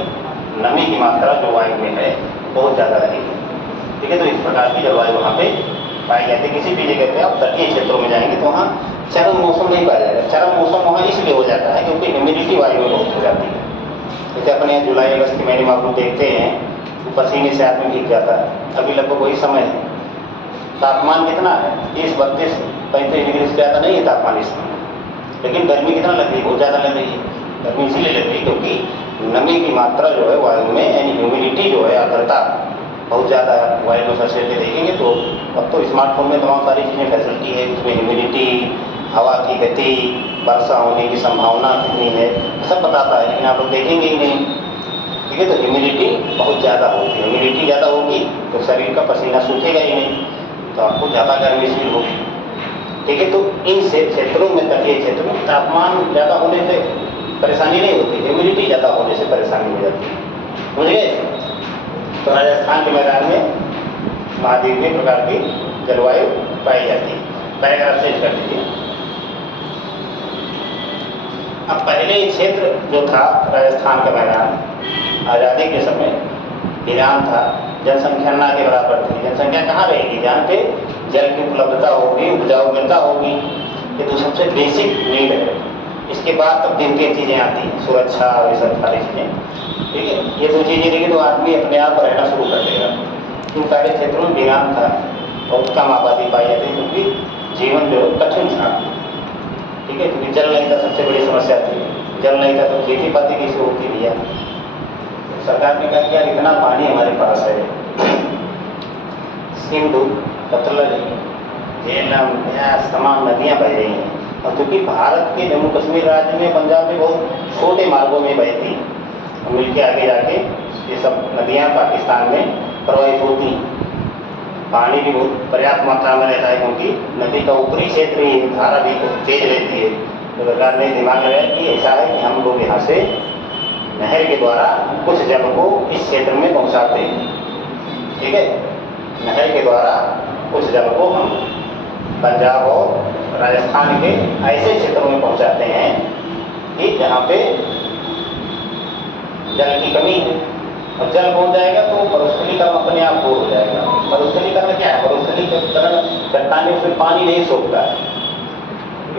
नमी की मात्रा जो वायु में है बहुत ज़्यादा रहेगी। ठीक है, तो इस प्रकार की जलवायु वहाँ पे पाई जाती है। किसी भी जगह पे आप तटीय क्षेत्रों में जाएंगे तो वहाँ चरम मौसम नहीं पाया जाएगा। चरम मौसम वहाँ इसलिए हो जाता है क्योंकि ह्यूमिडिटी वायु में बहुत हो जाती है। जैसे अपने यहाँ जुलाई अगस्त के महीने में आप लोग देखते हैं तो पसीने से आदमी भीग जाता है। अभी लगभग वही समय है, तापमान कितना है 30, 32, 35 डिग्री से ज़्यादा नहीं है तापमान इस समय, लेकिन गर्मी कितना लग रही है, बहुत ज़्यादा लग रही है। गर्मी इसीलिए लग रही है क्योंकि नमी की मात्रा जो है वायु में, यानी ह्यूमिडिटी जो है, आर्द्रता बहुत ज़्यादा है। वायु में सर्च करके देखेंगे तो अब तो स्मार्टफोन में तमाम सारी चीज़ें फैसिलिटी है, उसमें ह्यूमिडिटी, हवा की गति, वर्षा होने की संभावना कितनी है, सब बताता है, लेकिन आप लोग देखेंगे ही नहीं। ठीक है। तो ह्यूमिडिटी बहुत ज़्यादा होती है, ह्यूमिडिटी ज़्यादा होगी तो शरीर का पसीना सूखेगा ही नहीं, तो आपको ज़्यादा गर्मी फील होगी, ठीक है। तो इन क्षेत्रों में, तटीय क्षेत्रों में तापमान ज़्यादा होने से परेशानी नहीं होती, ह्यूमिडिटी ज़्यादा होने से परेशानी हो जाती है, समझ गए। तो राजस्थान के मैदान में महाद्वीपीय प्रकार की जलवायु पाई जाती है। पैराग्राफ चेंज कर दीजिए। अब पहले ये क्षेत्र जो था राजस्थान का मैदान आज़ादी के समय वीरान था, जनसंख्या ना के बराबर थी। जनसंख्या कहाँ रहेगी? जहाँ पे जल की उपलब्धता होगी, उपजाऊता होगी, ये तो सबसे बेसिक नीड है। इसके बाद तब द्वितीय चीज़ें आती हैं, सुरक्षा और ये सब सारी चीज़ें, ठीक है। ये दो चीज़ें रहेगी तो आदमी अपने आप रहना शुरू कर देगा। इन सारे क्षेत्रों में वीरान था, बहुत कम आबादी पाई जाती क्योंकि जीवन जो कठिन था, ठीक है। क्योंकि जल नहीं था, सबसे बड़ी समस्या थी। जल नहीं था तो खेती पाती कैसे होती भैया? सरकार ने कहा कि यार इतना पानी हमारे पास है, सिंधु, सतलज, झेलम, ब्यास, तमाम नदियाँ बह रही हैं, और क्योंकि भारत के जम्मू कश्मीर राज्य में, पंजाब में बहुत छोटे मार्गों में बहती, मिल के आगे जाके ये सब नदियाँ पाकिस्तान में प्रवाहित होती। पानी भी बहुत पर्याप्त मात्रा में रहता है क्योंकि नदी का ऊपरी क्षेत्र ही धारा भी तेज रहती है। तो सरकार ने दिमाग लगाया कि ऐसा है कि हम लोग यहाँ से नहर के द्वारा कुछ जल को इस क्षेत्र में पहुँचाते हैं, ठीक है। नहर के द्वारा कुछ जल को हम पंजाब और राजस्थान के ऐसे क्षेत्रों में पहुँचाते हैं कि जहाँ पे जल की कमी है, और जल पहुँच जाएगा तो मरुस्थलीकरण अपने आप दूर हो जाएगा। मरुस्थलीकरण क्या है? मरुस्थलीकरण चट्टाने उसमें पानी नहीं सूखता है,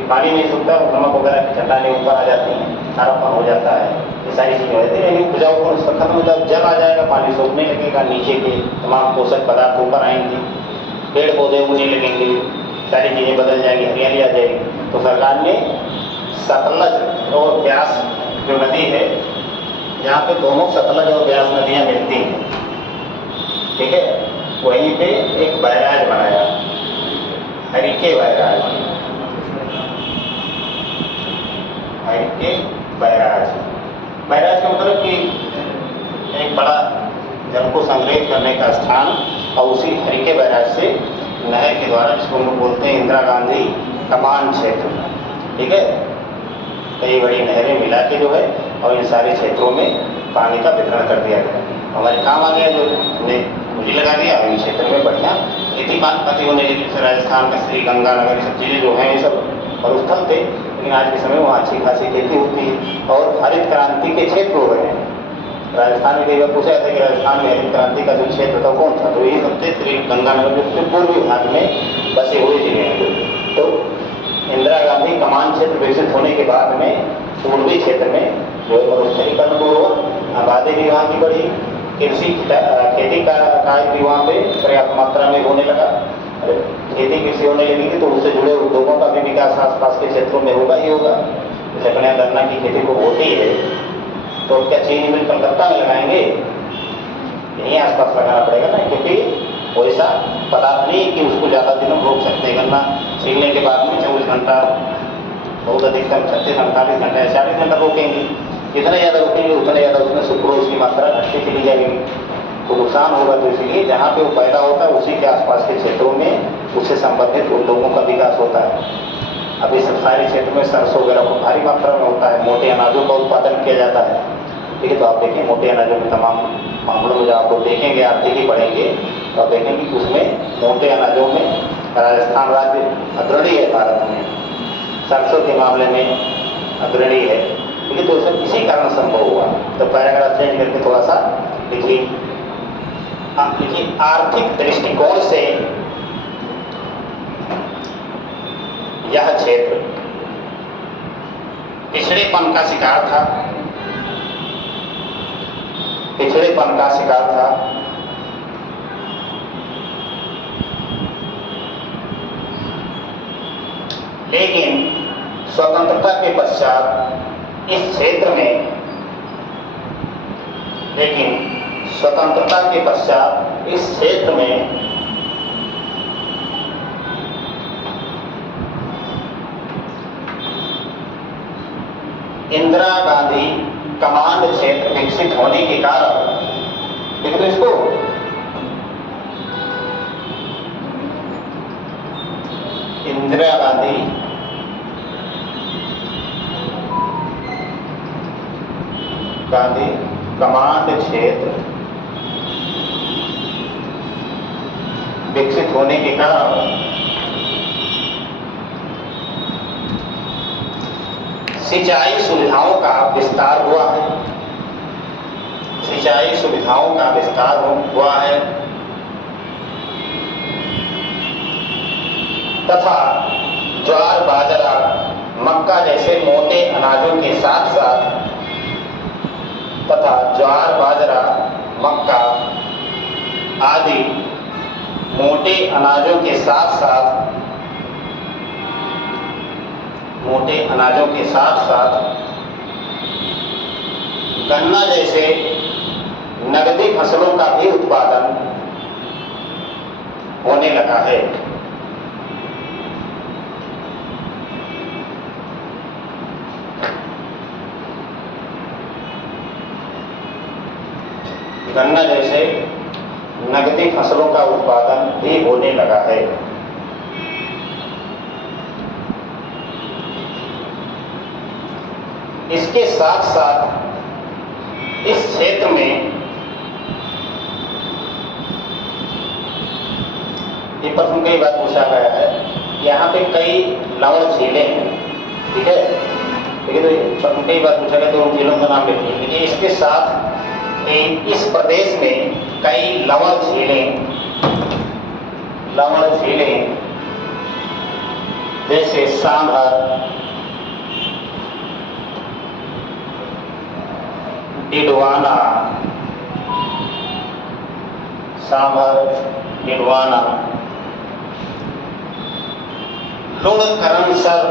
पानी नहीं सूखता, नमक वगैरह की चट्टानें ऊपर आ जाती हैं, खारापन हो जाता है, ये सारी चीज़ें हो जाती है। उपजाऊ पर उसका खत्म होता है, जल आ जाएगा, पानी सूखने लगेगा, नीचे के तमाम पोषक पदार्थ ऊपर आएंगे, पेड़ पौधे उगने लगेंगे, सारी चीज़ें बदल जाएंगी, हरियाली आ जाएगी। तो सरकार ने सतलज और ब्यास जो नदी है, जहाँ पे दोनों सतलज और ब्यास नदियाँ मिलती हैं, ठीक है, वहीं पे एक बैराज बनाया, Harike barrage, Harike barrage. Barrage का मतलब कि एक बड़ा जल को संग्रहित करने का स्थान, और उसी हरिके बैराज से नहर के द्वारा, जिसको हम लोग बोलते हैं इंदिरा गांधी कमान क्षेत्र, ठीक है, कई बड़ी नहरें मिला के जो है और इन सारे क्षेत्रों में पानी का वितरण कर दिया गया। हमारे काम आ गया, जो हमने पूंजी लगा दिया, इन क्षेत्र में बढ़िया खेती पाती होने लगी। जैसे राजस्थान का श्री गंगानगर, ये सब चीज़ें जो हैं ये सब मरुस्थल थे, लेकिन आज के समय वहाँ अच्छी खासी खेती होती है और हरित क्रांति के क्षेत्र हो गए हैं। राजस्थान में कई बार पूछा जाता है कि राजस्थान में हरित क्रांति का जो क्षेत्र था कौन था, तो यही सब थे, श्री गंगानगर के पूर्वी भाग में बसे हुए जिले हैं। तो इंदिरा गांधी कमान क्षेत्र विकसित होने के बाद में पूर्वी क्षेत्र में जो मरुस्थलीकरण दूर हो, आबादी भी वहाँ की बढ़ी, कृषि खेती का कार्य भी वहाँ पे पर्याप्त मात्रा में होने लगा, खेती कृषि होने लगेगी तो उससे जुड़े उद्योगों का भी विकास आसपास के क्षेत्रों में होगा ही होगा। जैसे अपने गन्ना की खेती को होती है तो क्या चीनी मिल कलकत्ता में लगाएंगे? यहीं आसपास लगाना पड़ेगा ना, क्योंकि वैसा पदार्थ नहीं कि उसको ज़्यादा दिन हम रोक सकते हैं। गन्ना छीलने के बाद में 24 घंटा, बहुत अधिकतम 36-48 घंटा या 40 घंटा रोकेंगे। जितने ज़्यादा रोकेंगे उतने ज़्यादा उसमें सुक्रोज की मात्रा घटती चली जाएगी, तो नुकसान होगा। तो इसलिए जहाँ पे वो पैदा होता है उसी के आसपास के क्षेत्रों में उससे संबंधित उद्योगों का विकास होता है। अभी सब सारे क्षेत्र में सरसों वगैरह को भारी मात्रा में होता है, मोटे अनाजों का उत्पादन किया जाता है, ठीक है। तो आप देखिए मोटे अनाजों में तमाम मामलों में जब आपको देखेंगे, आर्थिकी पढ़ेंगे तो आप देखेंगे कि उसमें मोटे अनाजों में राजस्थान राज्य अग्रणी है भारत में, सरसों के मामले में अग्रणी है, ठीक है। तो सब इसी कारण संभव हुआ। तो पैराग्राफ चेंज करके थोड़ा सा लिखिए, आर्थिक दृष्टिकोण से यह क्षेत्र पिछड़ेपन का शिकार था, पिछड़ेपन का शिकार था। लेकिन स्वतंत्रता के पश्चात इस क्षेत्र में, लेकिन स्वतंत्रता के पश्चात इस क्षेत्र में इंदिरा गांधी कमांड क्षेत्र विकसित होने के कारण, लिख दो इसको, इंदिरा गांधी कमांड क्षेत्र विकसित होने के कारण सिंचाई सुविधाओं का विस्तार हुआ है, सिंचाई सुविधाओं का विस्तार हुआ है तथा ज्वार, बाजरा, मक्का जैसे मोटे अनाजों के साथ साथ तथा ज्वार, बाजरा, मक्का आदि मोटे अनाजों के साथ साथ गन्ना जैसे नगदी फसलों का भी उत्पादन होने लगा है। गन्ना जैसे नगदी फसलों का उत्पादन भी होने लगा है। इसके साथ साथ इस क्षेत्र में ये प्रश्न कई बार पूछा गया है, यहाँ पे कई लवण झीलें हैं, ठीक है, लेकिन तो प्रश्न कई बार पूछा गया तो उन झीलों का नाम लिखिए। लेकिन इसके साथ इस प्रदेश में कई लवण झीलें जैसे सांभर, डिडवाना, लुणकरणसर,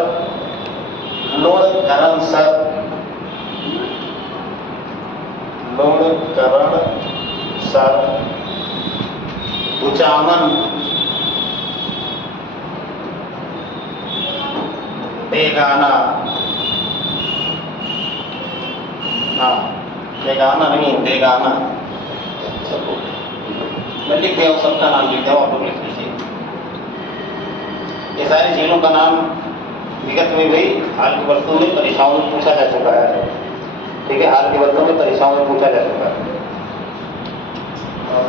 कुचामन, बेगाना, बेगाना नहीं, बेगाना, मैं लिख दिया हूँ, सबका नाम लिख दिया हूँ, आप लोग लिख लीजिए। ये सारी झीलों का नाम विगत में भी हाल के वर्षों में परीक्षाओं में पूछा जा चुका है, ठीक है, हाल के वर्षों में परीक्षाओं में पूछा जा चुका है, और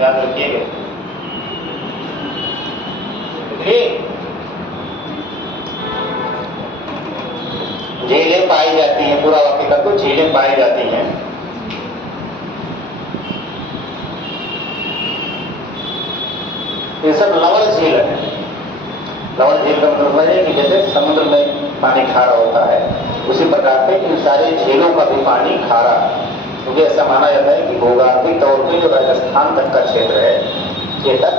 याद रखिएगा। झीलें पाई जाती हैं, पूरा वाक्य कर दो, झीलें पाई जाती हैं। ये सब लवण झील है। लवण झील का मतलब है कि जैसे समुद्र में पानी खारा होता है, उसी प्रकार से इन सारे झीलों का भी पानी खारा, क्योंकि ऐसा माना जाता है कि भूगोलिक तौर पर जो राजस्थान तक का क्षेत्र है, ये तक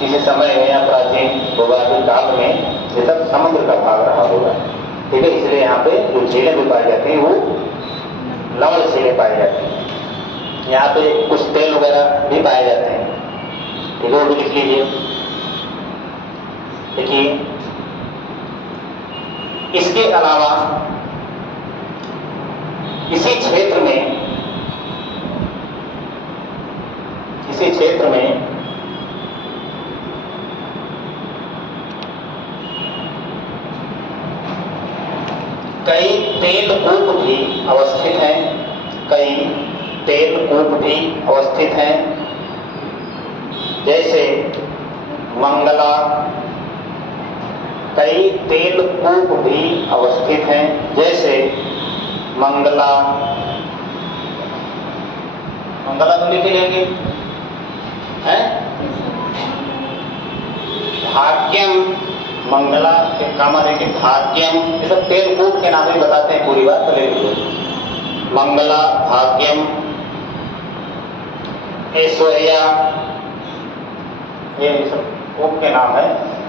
किसी समय में या प्राचीन भूगोलिक काल में ये सब समुद्र का भाग रहा होगा, ठीक है, इसलिए यहाँ पे जो झीलें भी पाई जाती हैं वो लवण झीलें पाई जाती हैं। यहाँ पे कुछ तेल वगैरह भी पाए जाते हैं, ठीक है, वो भी लिख लीजिए। देखिए, इसके अलावा इसी क्षेत्र में कई तेल कूप भी अवस्थित हैं, जैसे मंगला, कई तेल कूप भी अवस्थित हैं, जैसे मंगला तो लिख लेंगे, है, भाग्यम, मंगला के कामा देखे भाग्यम, ये सब तेल कूप के नाम ही बताते हैं, पूरी बात तो ले लीजिए। मंगला, भाग्यम, ऐश्वर्या, ये सब कूप के नाम है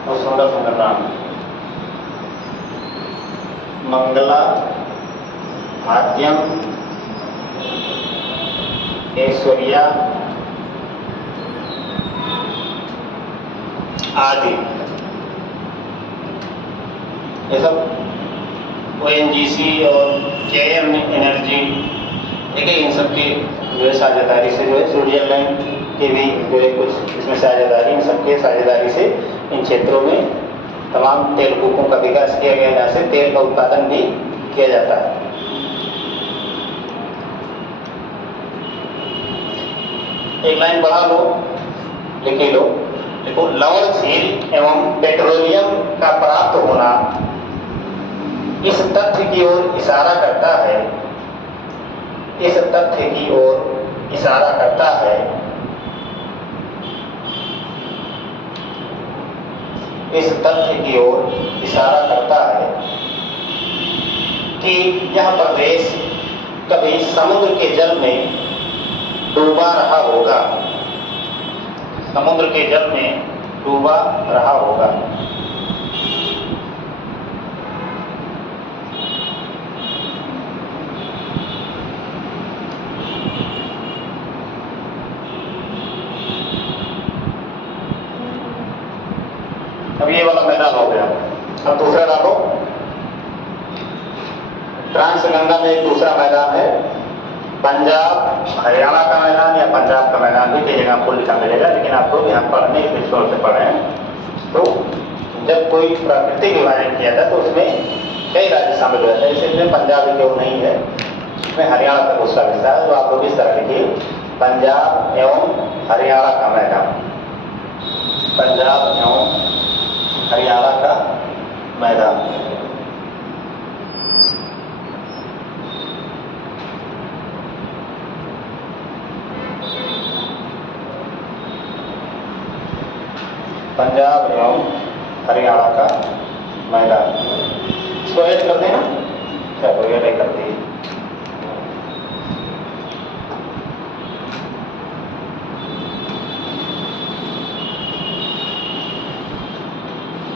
और सुंदर सुंदर नाम है। मंगला, भाग्यम, ऐश्वर्या आदि, ये सब ONGC और केयर एनर्जी, ठीक है, इन सब की जो है साझेदारी से जो है स्विट्जरलैंड के भी जो है कुछ इसमें साझेदारी, इन सबके साझेदारी से इन क्षेत्रों में तमाम तेल कूपों का विकास किया गया, जहाँ से तेल का उत्पादन भी किया जाता है। एक लाइन बढ़ा लो, लिख लो, देखो, लवण झील एवं पेट्रोलियम का प्राप्त होना इस तथ्य की ओर इशारा करता है, इस तथ्य की ओर इशारा करता है, इस तथ्य की ओर इशारा करता है कि यह प्रदेश कभी समुद्र के जल में डूबा रहा होगा, समुद्र के जल में डूबा रहा होगा। अब ये वाला मैदान हो गया। अब दूसरा डालो, ट्रांसगंगा में एक दूसरा मैदान है, पंजाब हरियाणा का मैदान या पंजाब का मैदान भी कई जगह आपको लिखा मिलेगा, लेकिन आप लोग यहाँ पढ़ने के शोर से पढ़े हैं। तो जब कोई प्राकृतिक विभाजन किया था तो उसमें कई राज्य शामिल हुए थे, जैसे इसमें पंजाब की ओर नहीं है, इसमें हरियाणा का दूसरा हिस्सा है। तो आप लोग इस तरह लिखिए, पंजाब एवं हरियाणा का मैदान, पंजाब एवं हरियाणा का मैदान। पंजाब एवं हरियाणा का मैदान, इसको ऐड कर देना, चलो ऐड कर दिए।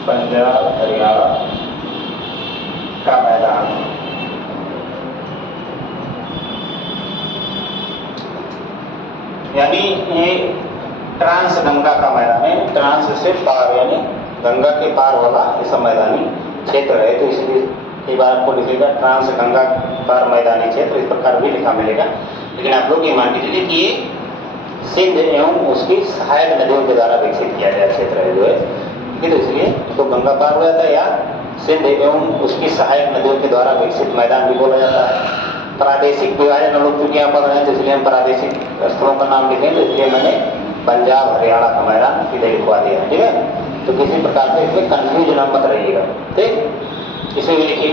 पंजाब हरियाणा का मैदान, यानी ये ट्रांसगंगा का मैदान है, ट्रांस से पार यानी गंगा के पार वाला ये सब मैदानी क्षेत्र है। तो इसलिए कई बार आपको लिखेगा ट्रांसगंगा पार मैदानी क्षेत्र, इस प्रकार भी लिखा मिलेगा। लेकिन आप लोग ये मान के चलिए कि ये सिंध एवं उसकी सहायक नदियों के द्वारा विकसित किया गया क्षेत्र है जो है, तो इसलिए तो गंगा पार हो जाता है, या सिंध एवं उसकी सहायक नदियों के द्वारा विकसित मैदान भी बोला जाता है। प्रादेशिक विभाजन हम लोग चूंकि यहाँ पढ़ रहे हैं तो इसलिए हम प्रादेशिक स्थलों का नाम लिखेंगे, तो इसलिए मैंने पंजाब हरियाणा का मैदान सीधे लिखवा दिया, ठीक है। तो किसी प्रकार से इसमें कंफ्यूज ना मत रहिएगा, ठीक। इसमें भी लिखिए,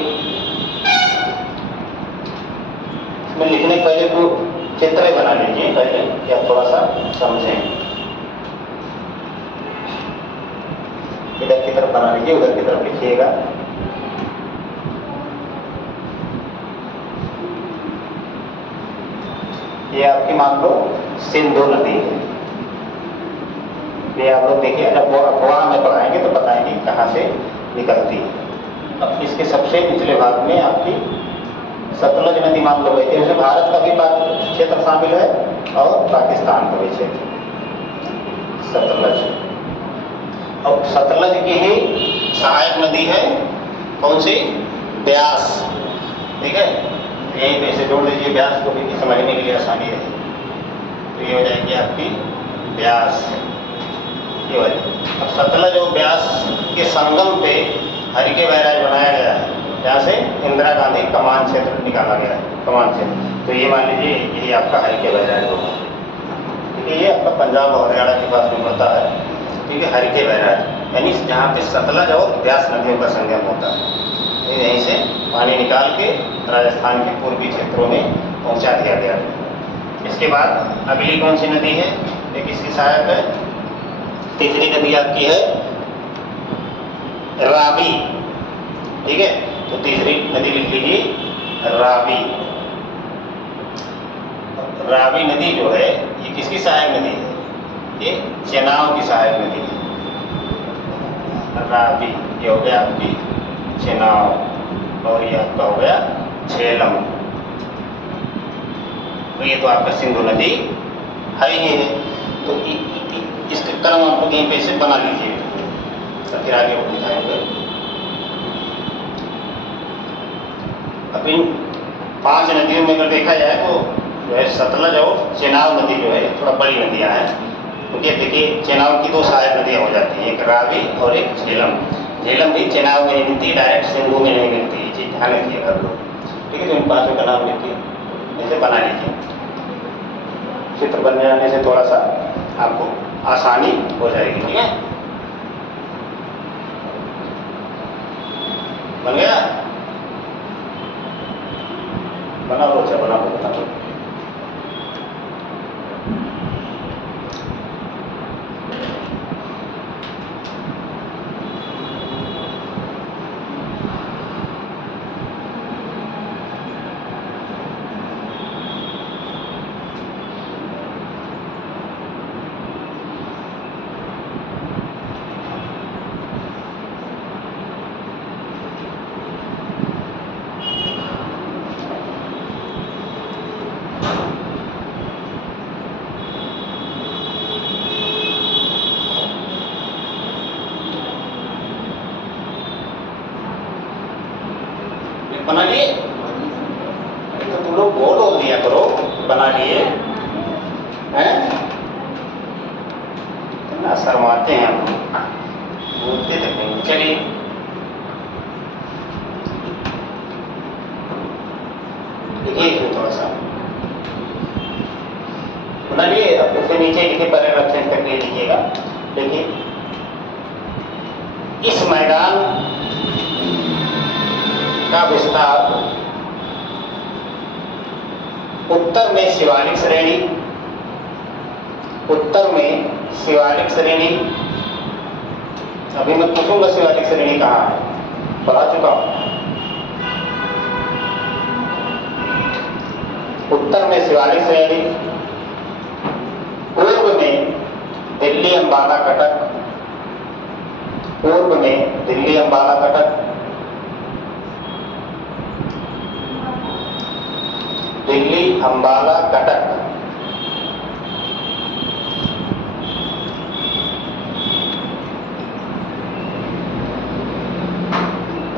इसमें लिखने पहले तो चित्र बना लीजिए पहले, या थोड़ा सा समझें। इधर की तरफ बना लीजिए, उधर की तरफ लिखिएगा। ये आपकी मान लो सिंधु नदी है, ये आप लोग देखिए, जब वो अखबार में पढ़ाएंगे तो बताएंगे कहाँ से निकलती है। अब इसके सबसे निचले भाग में आपकी सतलज नदी मान लो गई थी, उसमें भारत का भी क्षेत्र शामिल है और पाकिस्तान का भी क्षेत्र, सतलज। अब सतलज की ही सहायक नदी है कौन सी, ब्यास, ठीक है। यही पे से जोड़ दीजिए ब्यास को भी समझने के लिए आसानी रहे, तो ये हो जाएगी आपकी ब्यास, ये वाली। अब सतलज और ब्यास के संगम पे हरिके बैराज बनाया गया है, जहाँ से इंदिरा गांधी कमान क्षेत्र निकाला गया है, कमान क्षेत्र। तो ये मान लीजिए यही आपका हरिके बैराज होगा, ठीक है। ये आपका पंजाब और हरियाणा के पास में पड़ता है, ठीक है, हरिके बैराज, यानी जहाँ पे सतलज और ब्यास नदियों का संगम होता है। यहीं से पानी निकाल के राजस्थान के पूर्वी क्षेत्रों में पहुंचा दिया गया है। इसके बाद अगली कौन सी नदी है, ये किसकी सहायक है, तीसरी नदी आपकी है रावी, ठीक है। तो तीसरी नदी लिख लीजिए रावी। रावी नदी जो है ये किसकी सहायक नदी है, ये चेनाब की सहायक नदी है, रावी। ये हो गया आपकी चेनाब और ये आपका हो गया झेलम। तो ये तो आपका सिंधु नदी है ही है। तो इसके क्रम आप लोग यहीं पे से बना लीजिए, तो फिर आगे वो दिखाएंगे। अब इन 5 नदियों में अगर देखा जाए तो जो है सतलज और चेनाब नदी जो है थोड़ा बड़ी नदियाँ हैं, क्योंकि देखिए चेनाब की 2 सहायक नदियाँ हो जाती हैं, एक रावी और एक झेलम। झेलम भी चेनाब में नहीं मिलती, डायरेक्ट सिंधु में नहीं मिलती, ये चीज़ ध्यान रखिएगा आप लोग। ठीक है, तो इन 5 का नाम लिखिए, ऐसे बना लीजिए। चित्र बन जाने से थोड़ा सा आपको आसानी हो जाएगी। ठीक है, बन गया? बना लो, अच्छा बना लो। बना लिए? तो तुम लोग बोल हो दिया करो, बना लिए हैं? कितना शर्माते हैं हम, बोलते तक नहीं। चलिए देखिए इसमें थोड़ा सा बना लिए। अब उसके नीचे लिखे पैराग्राफ चेंज करके लिखिएगा। देखिए इस मैदान का विस्तार उत्तर में शिवालिक श्रेणी, उत्तर में शिवालिक श्रेणी, अभी मैं पूछूंगा शिवालिक श्रेणी कहाँ है, बता चुका हूं। उत्तर में शिवालिक श्रेणी, पूर्व में दिल्ली अंबाला कटक, पूर्व में दिल्ली अंबाला कटक, दिल्ली अंबाला कटक,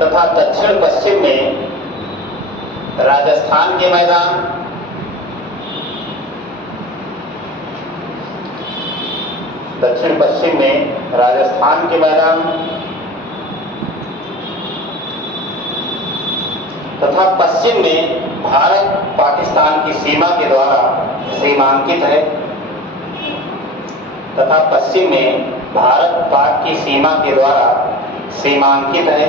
तथा दक्षिण पश्चिम में राजस्थान के मैदान, दक्षिण पश्चिम में राजस्थान के मैदान तथा पश्चिम में भारत पाकिस्तान की सीमा के द्वारा सीमांकित है, तथा पश्चिम में भारत पाक की सीमा के द्वारा सीमांकित है।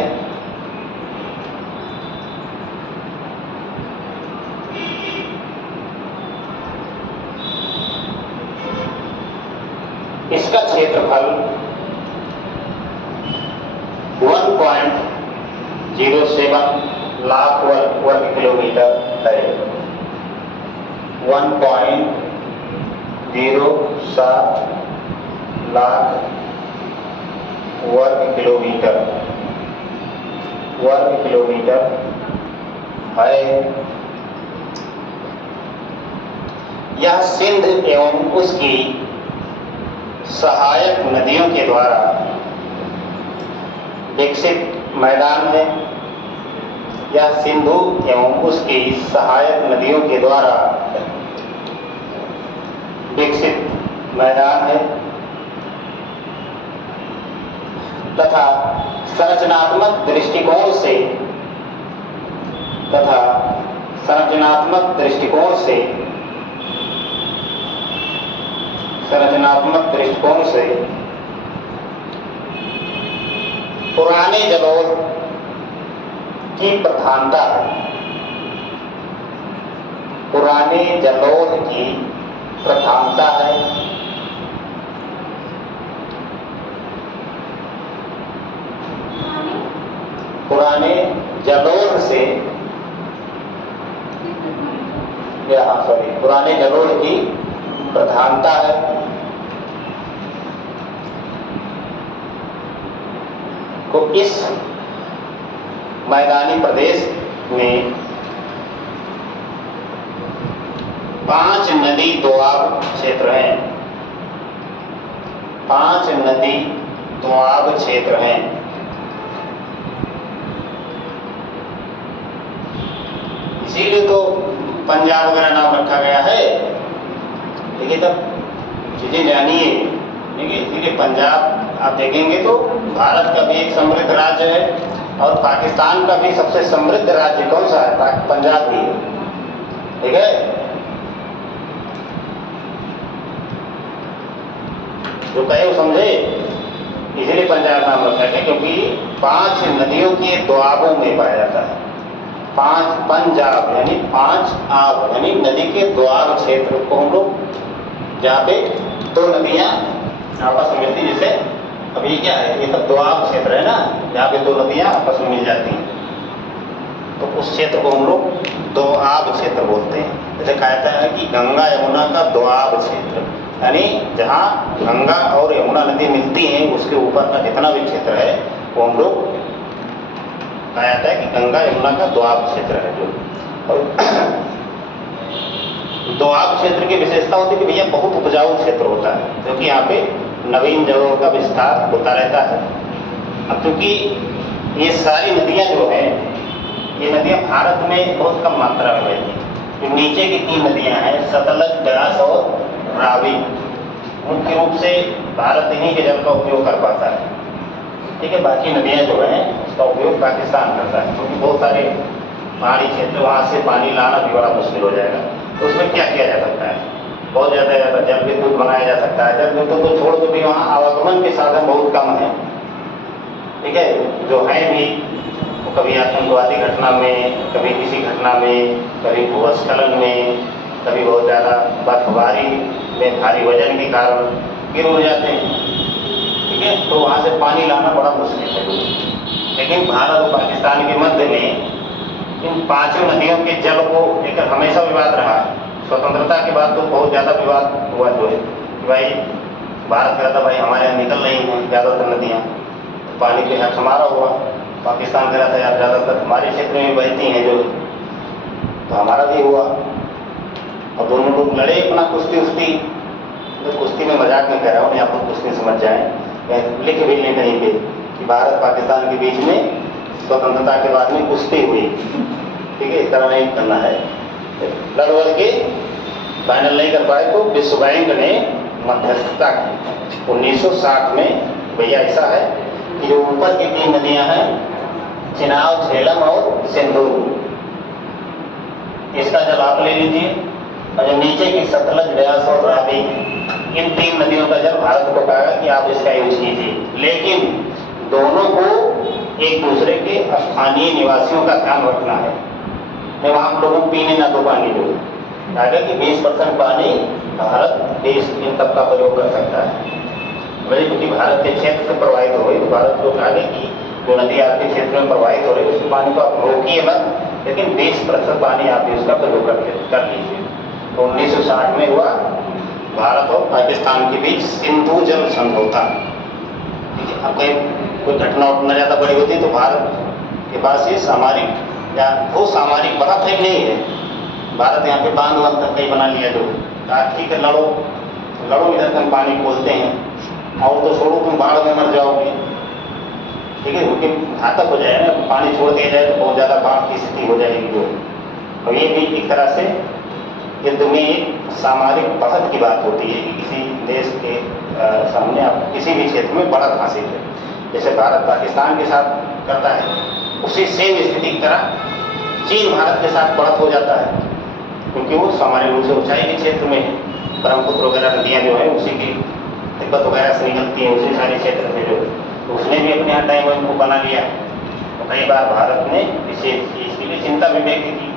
इसका क्षेत्रफल 1.07 लाख वर्ग किलोमीटर है। 1.07 लाख वर्ग किलोमीटर है। यह सिंध एवं उसकी सहायक नदियों के द्वारा विकसित मैदान है। यह सिंधु एवं उसकी सहायक नदियों के द्वारा विकसित मैदान है तथा संरचनात्मक दृष्टिकोण से पुराने जलोढ़ की प्रधानता है। पुराने जलोढ़ की प्रधानता है। पुराने जलोढ़ से पुराने जलोढ़ की प्रधानता है। तो इस मैदानी प्रदेश में 5 नदी दोआब क्षेत्र हैं। 5 नदी दोआब क्षेत्र हैं। इसीलिए तो पंजाब वगैरह नाम रखा गया है। देखिए तब चीज़ें जानिए। देखिए इसीलिए पंजाब आप देखेंगे तो भारत का भी एक समृद्ध राज्य है और पाकिस्तान का भी सबसे समृद्ध राज्य कौन सा है? पंजाब ही है। ठीक है, जो कहे वो समझे। इसीलिए पंजाब नाम रखा गया क्योंकि 5 नदियों के दोआबों में पाया जाता है। 5 पंजाब यानी 5 आब यानी नदी के दोआब क्षेत्र को हम लोग, जहाँ पे 2 नदियाँ आपस में मिलती, जैसे अभी क्या है ये सब दोआब क्षेत्र है ना, जहाँ पे 2 नदियाँ आपस में मिल जाती हैं, तो उस क्षेत्र को हम लोग दोआब क्षेत्र बोलते हैं। जैसे कहता है कि गंगा यमुना का दोआब क्षेत्र, यानी जहाँ गंगा और यमुना नदी मिलती हैं उसके ऊपर का जितना भी क्षेत्र है वो हम लोग कहा जाता है कि गंगा यमुना का दोआब क्षेत्र है। जो और दोआब क्षेत्र की विशेषता होती है कि भैया बहुत उपजाऊ क्षेत्र होता है, क्योंकि यहाँ पे नवीन जड़ों का विस्तार होता रहता है। अब क्योंकि ये सारी नदियाँ जो हैं, ये नदियाँ भारत में बहुत कम मात्रा में बहती हैं। जो नीचे की 3 नदियाँ हैं, सतलज, ब्यास और रावी, मुख्य रूप से भारत इन्हीं के जल का उपयोग कर पाता है। ठीक है, बाकी नदियाँ जो हैं उसका उपयोग पाकिस्तान करता है, क्योंकि बहुत सारे पहाड़ी क्षेत्र, वहाँ से पानी लाना भी बड़ा मुश्किल हो जाएगा। तो उसमें क्या किया जा सकता है? बहुत ज़्यादा जल विद्युत बनाया जा सकता है। जल विद्युत को छोड़ के भी वहाँ आवागमन के साधन बहुत कम है। ठीक है, जो है भी तो कभी आतंकवादी घटना में, कभी किसी घटना में, कभी भूस्खलन में, कभी बहुत ज़्यादा बर्फबारी में भारी वजन के कारण गिर उड़ जाते हैं। ठीक है, तो वहाँ से पानी लाना बड़ा मुश्किल है। लेकिन भारत और पाकिस्तान के मध्य में इन 5 नदियों के जल को लेकर हमेशा विवाद रहा है। स्वतंत्रता के बाद तो बहुत ज़्यादा विवाद हुआ जो है कि भाई भारत कहता भाई हमारे यहाँ निकल रही हैं ज़्यादातर नदियाँ, तो पानी के हक हमारा हुआ। पाकिस्तान कह रहा था यार ज़्यादातर हमारे क्षेत्र में बहती हैं जो, तो हमारा भी हुआ। और दोनों लोग लड़े अपना कुश्ती उश्ती। तो कुश्ती में मजाक में कह रहा हूँ, आप लोग कुश्ती समझ जाएँ। लिख भी लें कहीं पे कि भारत पाकिस्तान के बीच में स्वतंत्रता के बाद में कुश्ती हुई। ठीक है, इस तरह नहीं करना है। लड़ के फाइनल नहीं कर पाए तो विश्व बैंक ने मध्यस्थता की 1960 में। भैया ऐसा है कि जो ऊपर की 3 नदियां हैं, चिनाब, झेलम और सिंधु, इसका जल आप ले लीजिए, और जो नीचे की सतलज, ब्यास और रावी, इन 3 नदियों का जल भारत को कहेगा कि आप इसका यूज कीजिए। लेकिन दोनों को एक दूसरे के स्थानीय निवासियों का ध्यान रखना है। मैं वहाँ लोगों को पीने ना दो पानी जो कहेगा कि 20% पानी भारत देश इन सब का प्रयोग कर सकता है। वही क्योंकि भारत के क्षेत्र से प्रवाहित हो गई, तो भारत को कहेगा कि जो नदी आपके क्षेत्र में प्रवाहित हो रही है उस पानी को आप रोकिए मत, लेकिन 20% पानी आप उसका प्रयोग कर लीजिए। तो 1960 में हुआ भारत और पाकिस्तान के बीच सिंधु जल समझौता। अब कोई घटना उतना ज़्यादा बड़ी होती तो भारत के पास ये सामरिक या वो सामरिक बड़ा था ही नहीं है। भारत यहाँ पे बांध वांध तक कहीं बना लिया जो ठीक है, लड़ो इधर हम पानी खोलते हैं, और तो छोड़ो तुम बाढ़ में मर जाओगे। ठीक है, क्योंकि घातक हो जाएगा ना, पानी छोड़ दिया जाए तो बहुत ज़्यादा बाढ़ की स्थिति हो जाएगी जो। और ये भी एक तरह से युद्ध में एक सामरिक बढ़त की बात होती है कि किसी देश के सामने आप किसी भी क्षेत्र में बढ़त हासिल है। जैसे भारत पाकिस्तान के साथ करता है, उसी सेम स्थिति की तरह चीन भारत के साथ बढ़त हो जाता है, क्योंकि वो सामान्य रूप से ऊंचाई के क्षेत्र में है। ब्रह्मपुत्र वगैरह नदियाँ जो है उसी की तिब्बत वगैरह से निकलती हैं, उसी सारे क्षेत्र से जो, तो उसने भी अपने यहाँ टाइम को बना लिया। तो कई बार भारत ने विशेष इसके लिए चिंता भी व्यक्त की,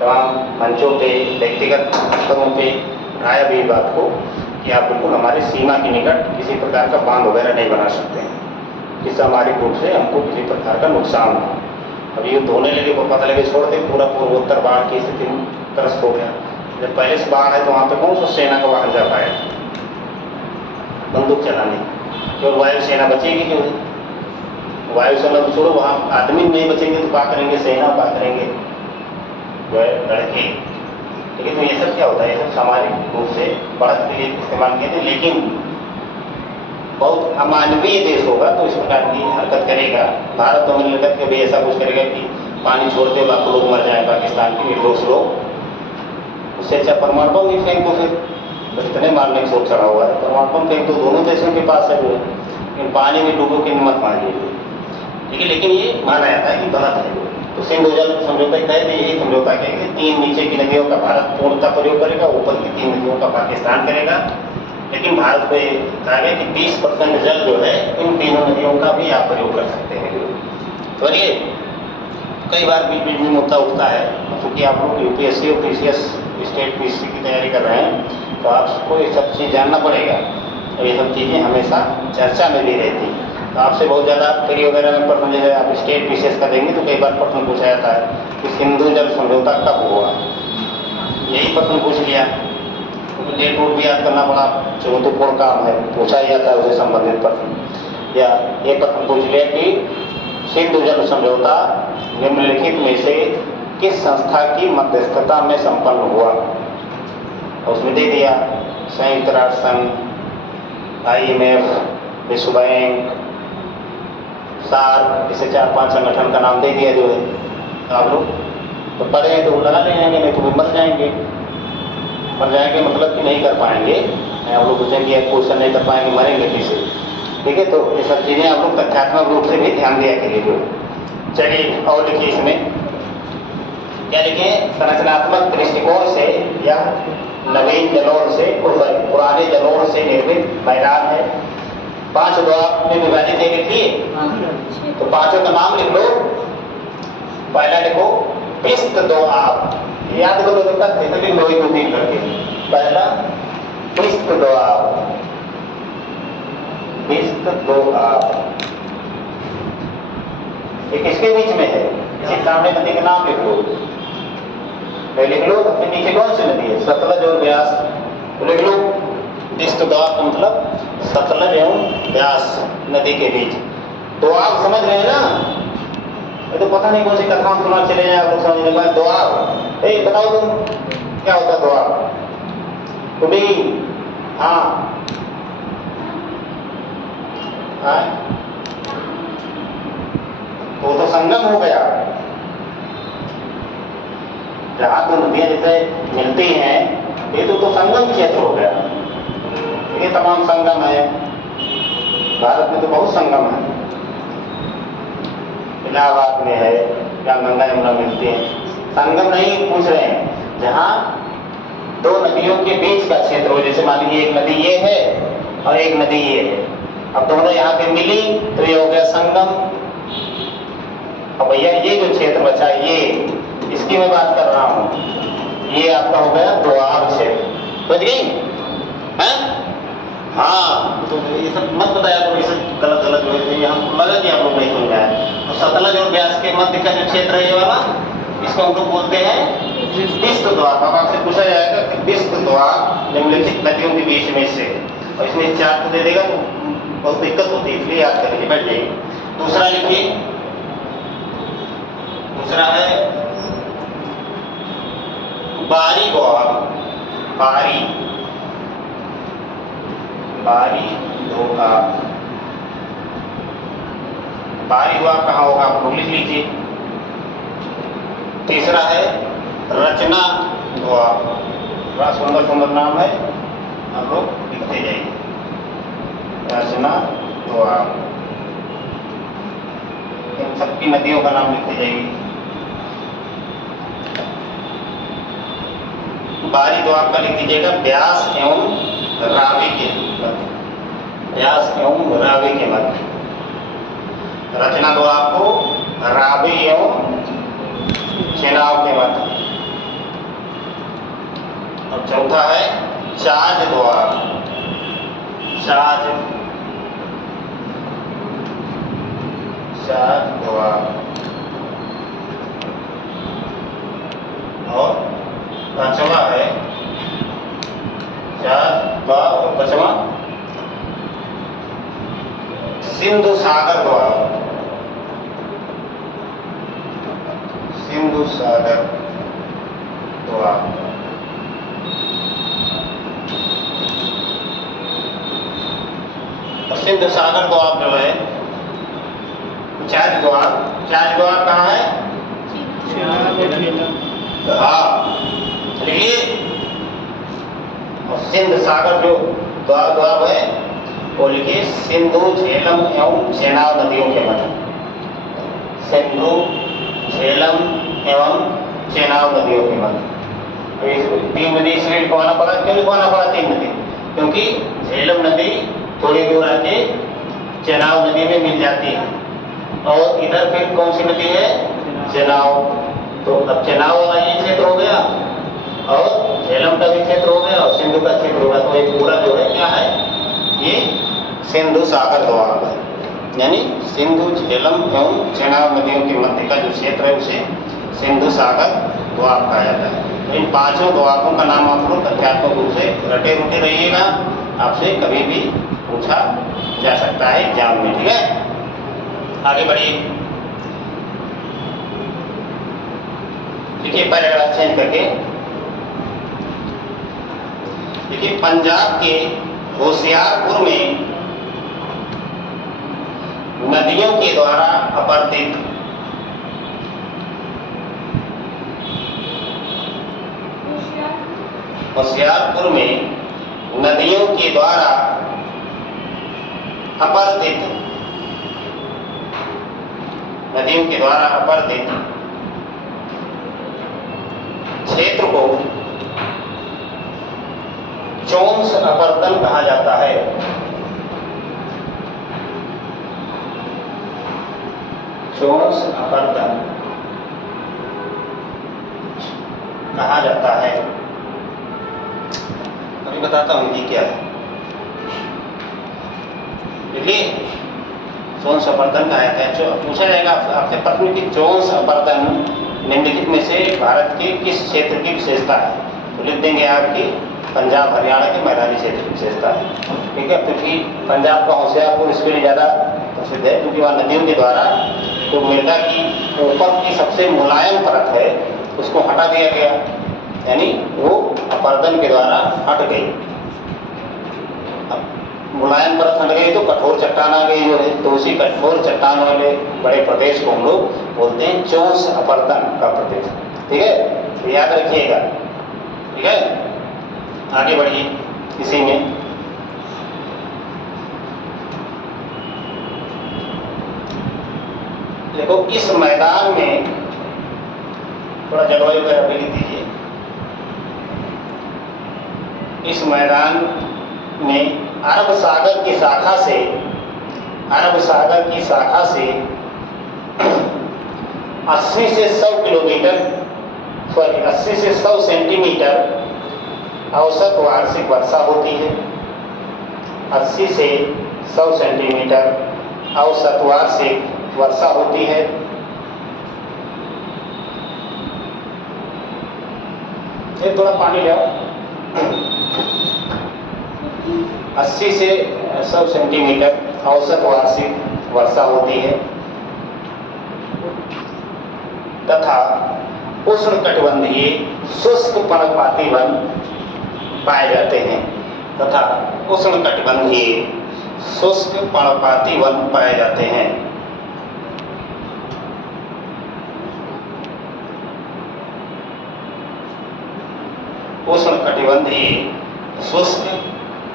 तमाम मंचों पे, व्यक्तिगत स्तरों पे आया भी बात को कि आप बिल्कुल हमारी सीमा के निकट किसी प्रकार का बांध वगैरह नहीं बना सकते हैं, जिससे हमारे रूप से हमको किसी प्रकार का नुकसान हो। अभी युद्ध होने लगे तो पता लगे छोड़ दे, पूरा पूर्वोत्तर बाढ़ की स्थिति में त्रस्त हो गया। जब पहले से बाढ़ है तो वहाँ पे कौन सा सेना का वाहन जा पाया बंदूक चलाने, केवल वायुसेना बचेगी। जो वायुसेना तो छोड़ो, वहाँ आदमी नहीं बचेंगे तो क्या करेंगे, सेना क्या करेंगे जो है लड़के। लेकिन तो ये सब क्या होता है, ये सब सामाजिक रूप से बढ़त के लिए इस्तेमाल किए थे। लेकिन बहुत अमानवीय देश होगा तो इस प्रकार की हरकत करेगा। भारत तो मिलकर के भी ऐसा कुछ करेगा कि पानी छोड़ते लाखों लोग मर जाएं पाकिस्तान के निर्दोष लोग, उससे अच्छा परमाणु बम ही फेंक दो फिर। बस इतने मारने की सोच चढ़ा हुआ है, परमाणु बम फेंक दो, दोनों देशों के पास है वो, लेकिन पानी में डूबो के मत मारिए, ठीक है। लेकिन ये माना जाता है कि गलत है। तो सिंधु जल समझौता के तहत यही समझौता है कि 3 नीचे की नदियों का भारत पूर्णतः प्रयोग करेगा, ऊपर की 3 नदियों का पाकिस्तान करेगा। लेकिन भारत को ये कहा गया कि 20% जल जो है इन तीनों नदियों का भी आप प्रयोग कर सकते हैं। तो ये कई बार बीच बीच में मुद्दा उठता है, क्योंकि आप लोग यूपीएससी और पीसीएस स्टेट पीसी की तैयारी कर रहे हैं, तो आपको ये सब चीज़ जानना पड़ेगा। और ये सब चीज़ें हमेशा चर्चा में भी रहती। तो आपसे बहुत ज़्यादा प्री वगैरह में प्रश्न जो है आप स्टेट पीसीएस का देंगे तो कई बार प्रश्न पूछा जाता है कि सिंधु जल समझौता कब हुआ, यही प्रश्न पूछ लिया तो डेट वोट भी याद करना बड़ा चुनौतीपूर्ण काम है, पूछा ही जाता है उससे संबंधित प्रश्न। या ये प्रश्न पूछ लिया कि सिंधु जल समझौता निम्नलिखित में से किस संस्था की मध्यस्थता में संपन्न हुआ, और उसमें दे दिया संयुक्त राष्ट्र संघ, IMF, विश्व बैंक, सार्क, इसे 4-5 संगठन का नाम दे दिया जो है। तो आप लोग तो पढ़े हैं तो लगा ले जाएंगे, नहीं तो भी मर जाएंगे। मर जाएंगे मतलब कि नहीं कर पाएंगे, आप लोग पूछेंगे क्वेश्चन नहीं कर पाएंगे, मरेंगे किसे, ठीक है। तो ये सब चीज़ें आप लोग तथ्यात्मक रूप से भी ध्यान दिया करिए। चलिए और लिखिए, इसमें क्या लिखिए, संरचनात्मक दृष्टिकोण से या नवीन जलोढ़ से, पुराने जलोढ़ से निर्मित मैदान है। 5 द्वार में विभाजित है, लिखिए। तो 5 का नाम लिख लो। पहला लिखो पिस्त द्वार, याद करो बेटा, लिख लो 1-2-3 करके। पहला पिस्त द्वार, पिस्त द्वार, ये किसके बीच में है, इसी सामने नदी का नाम लिख लो। लिख लो, फिर नीचे कौन सी नदी है, सतलज और ब्यास, तो लिख लो। पिस्त द्वार का मतलब सतलज एवं ब्यास नदी के बीच। तो आप समझ रहे हैं ना, ये तो पता नहीं कौन सी कथा सुना चले जाए आप लोग समझने के बाद। द्वार, ए बताओ तुम क्या होता है द्वार, तुम्हें? हाँ तो संगम हो गया, जहाँ दो नदियाँ जैसे मिलती हैं, ये तो संगम क्षेत्र हो गया। ये तमाम संगम है, भारत में तो बहुत संगम है, इलाहाबाद में है, जहाँ गंगा यमुना मिलती हैं। संगम नहीं पूछ रहे हैं, जहाँ 2 नदियों के बीच का क्षेत्र हो, जैसे मान लीजिए एक नदी ये है और एक नदी ये है, अब दोनों यहाँ पे मिली तो ये हो गया संगम। अब भैया ये जो क्षेत्र बचा ये, इसकी मैं बात कर रहा हूँ, ये आपका हो गया द्वार क्षेत्र, समझ गई हैं? हाँ, तो ये सब मत बताया तो ये सब गलत गलत जो है, हमको लगा कि आप लोग नहीं समझा है। तो सतलज और ब्यास के मध्य का जो क्षेत्र है ये वाला, इसको हम लोग बोलते हैं पिस्त द्वार। अब आपसे पूछा जाएगा कि पिस्त द्वार निम्नलिखित नदियों के बीच में से, और इसमें 4 को दे देगा तो बहुत दिक्कत होती है, इसलिए याद कर लीजिए, बैठ जाइए। दूसरा लिखिए, दूसरा है बारी द्वार, बारी, बारी द्वार, बारी द्वार कहाँ होगा आप लोग लिख लीजिए। तीसरा है रचना द्वार, बड़ा सुंदर सुंदर नाम है, आप लोग लिखते जाइए। रचना द्वार, इन सबकी नदियों का नाम लिखते जाइए। बारी द्वार का लिख दीजिएगा ब्यास एवं रावी के मध्य, ब्यास एवं रावी के मध्य। रचना द्वार को रावी एवं चेनाब के मध्य। और चौथा है चाज द्वार, चाज, चाज द्वार। और 5वां है चाज द्वार, और 5वां सिंधु सागर द्वार, सिंधु सागर द्वार। और सिंधु सागर द्वार जो है, चाज द्वार, चाज द्वार कहाँ है? हाँ लिखिए। और सिंध सागर जो द्वाब है वो लिखिए सिंधु झेलम एवं चेनाब नदियों के मध्य। सिंधु झेलम एवं चेनाब नदियों के मध्य। तीन नदी इसलिए लिखवाना पड़ा, क्यों लिखवाना पड़ा तीन नदी? क्योंकि झेलम नदी थोड़ी दूर आके चेनाब नदी में मिल जाती है और इधर फिर कौन सी नदी है? चेनाब। तो अब चेनाब वाला ये क्षेत्र हो गया और झेलम का भी क्षेत्र हो गया और सिंधु का क्षेत्र होगा। तो ये पूरा जो है क्या है? ये सिंधु सागर द्वाब है। यानी सिंधु झेलम एवं चेनाब नदियों के मध्य का जो क्षेत्र है उसे सिंधु सागर द्वाब कहा जाता है। तो इन पांचों द्वाबों का नाम आप लोग तथ्यात्मक रूप से रटे रुटे रहिएगा, आपसे कभी भी पूछा जा सकता है एग्जाम में। ठीक है, आगे बढ़िए। देखिए पैराग्राफ चेंज करके देखिए, पंजाब के होशियारपुर में नदियों के द्वारा अपरदित होशियारपुर में नदियों के द्वारा अपरदित नदियों के द्वारा अपरदित क्षेत्र को चोंस अपर्दन कहा जाता है। चोंस अपर्दन कहा जाता है। अभी बताता हूं कि क्या है। देखिए, चोंस अपर्दन कहा जाता है। पूछा जाएगा आपसे प्रश्न कि चोंस अपर्दन निम्नलिखित में से भारत के किस क्षेत्र की विशेषता है? तो लिख देंगे आपकी पंजाब हरियाणा के मैदानी क्षेत्र की विशेषता है। ठीक है, क्योंकि पंजाब का होशियारपुर इसके लिए ज़्यादा प्रसिद्ध है क्योंकि वहाँ नदियों के द्वारा तो मृदा की ऊपर की सबसे मुलायम परत है उसको हटा दिया गया, यानी वो अपर्दन के द्वारा हट गई। मुलायम परत हट गई तो कठोर चट्टान आ गई जो है, तो उसी कठोर चट्टान वाले बड़े प्रदेश को हम लोग बोलते हैं चोंस अपर्दन का प्रदेश। ठीक है, तो याद रखिएगा। ठीक है, आगे बढ़िए इसी में। देखो, इस मैदान में थोड़ा जलवायु का अभी लिख दीजिए। इस मैदान में अरब सागर की शाखा से 80 से 100 किलोमीटर 80 से 100 सेंटीमीटर औसत वार्षिक वर्षा होती है। 80 से 100 सेंटीमीटर औसत वार्षिक वर्षा होती है। ये थोड़ा पानी ले आओ। 80 से 100 सेंटीमीटर औसत वार्षिक वर्षा होती है तथा उष्णकटिबंधीय शुष्क पर्णपाती वन पाए जाते हैं शुष्क पर्णपाती वन पाए जाते हैं। उष्णकटिबंधीय शुष्क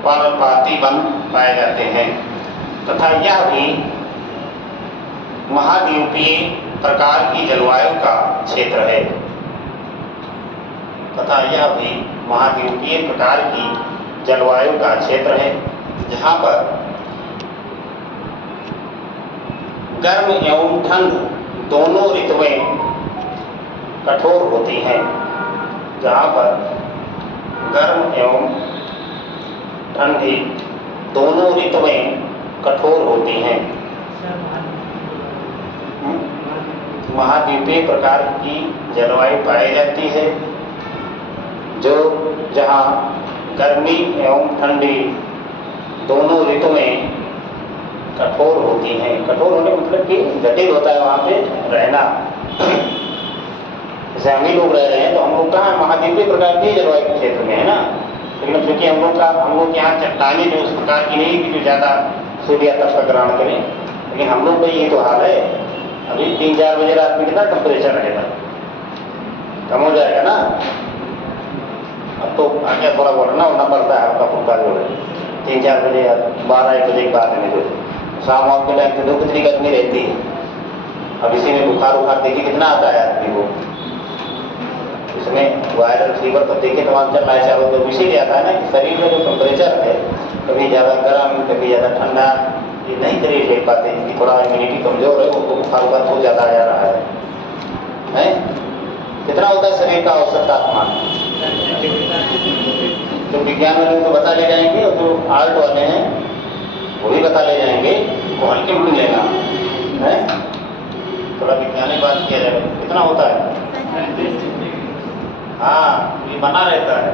पर्णपाती वन पाए जाते हैं तथा यह भी महाद्वीपीय प्रकार की जलवायु का क्षेत्र है जलवायु का क्षेत्र है जहाँ पर गर्म एवं ठंड दोनों ऋतुएं कठोर होती हैं। जहाँ पर गर्म एवं ठंडी दोनों ऋतुएं कठोर होती हैं। महाद्वीपीय प्रकार की जलवायु पाई जाती है जो जहाँ गर्मी एवं ठंडी दोनों ऋतुएं कठोर होती हैं। कठोर होने मतलब कि जटिल होता है वहाँ पे रहना। जैसे हम ही लोग रह रहे हैं तो हम लोग कहाँ महाद्वीपीय प्रकार की जलवायु के क्षेत्र में है ना, लेकिन क्योंकि हम लोग यहाँ चट्टानी जो उस प्रकार की नहीं कि जो ज़्यादा सूर्य तप का ग्रहण करें, लेकिन हम लोग का ये तो हाल है। अभी 3-4 बजे रात में कितना टेम्परेचर रहेगा, कम हो जाएगा ना। अब तो आगे थोड़ा बढ़ना उड़ना पड़ता है, आपका फुल्का जो है 3-4 बजे या 12-1 बजे के बाद में जो शाम वाम के टाइम पे तो कितनी गर्मी रहती है। अब इसी में बुखार देखिए कितना आता है आदमी को, इसमें वायरल फीवर तो देखिए तमाम चल रहा है चारों तरफ। इसीलिए आता है ना कि शरीर में जो टेम्परेचर है कभी ज़्यादा गर्म कभी ज़्यादा ठंडा, ये नहीं शरीर देख पाते, कि थोड़ा इम्यूनिटी कमजोर है उनको बुखार बहुत ज़्यादा आ जा रहा है। कितना होता है शरीर का औसत तापमान? तो विज्ञान वाले तो बता ले जाएंगे और जो आर्ट वाले हैं वो भी बता ले जाएंगे, वो हल्के में लेना है। थोड़ा वैज्ञानिक बात किया जाएगा कितना होता है। हाँ, ये बना रहता है।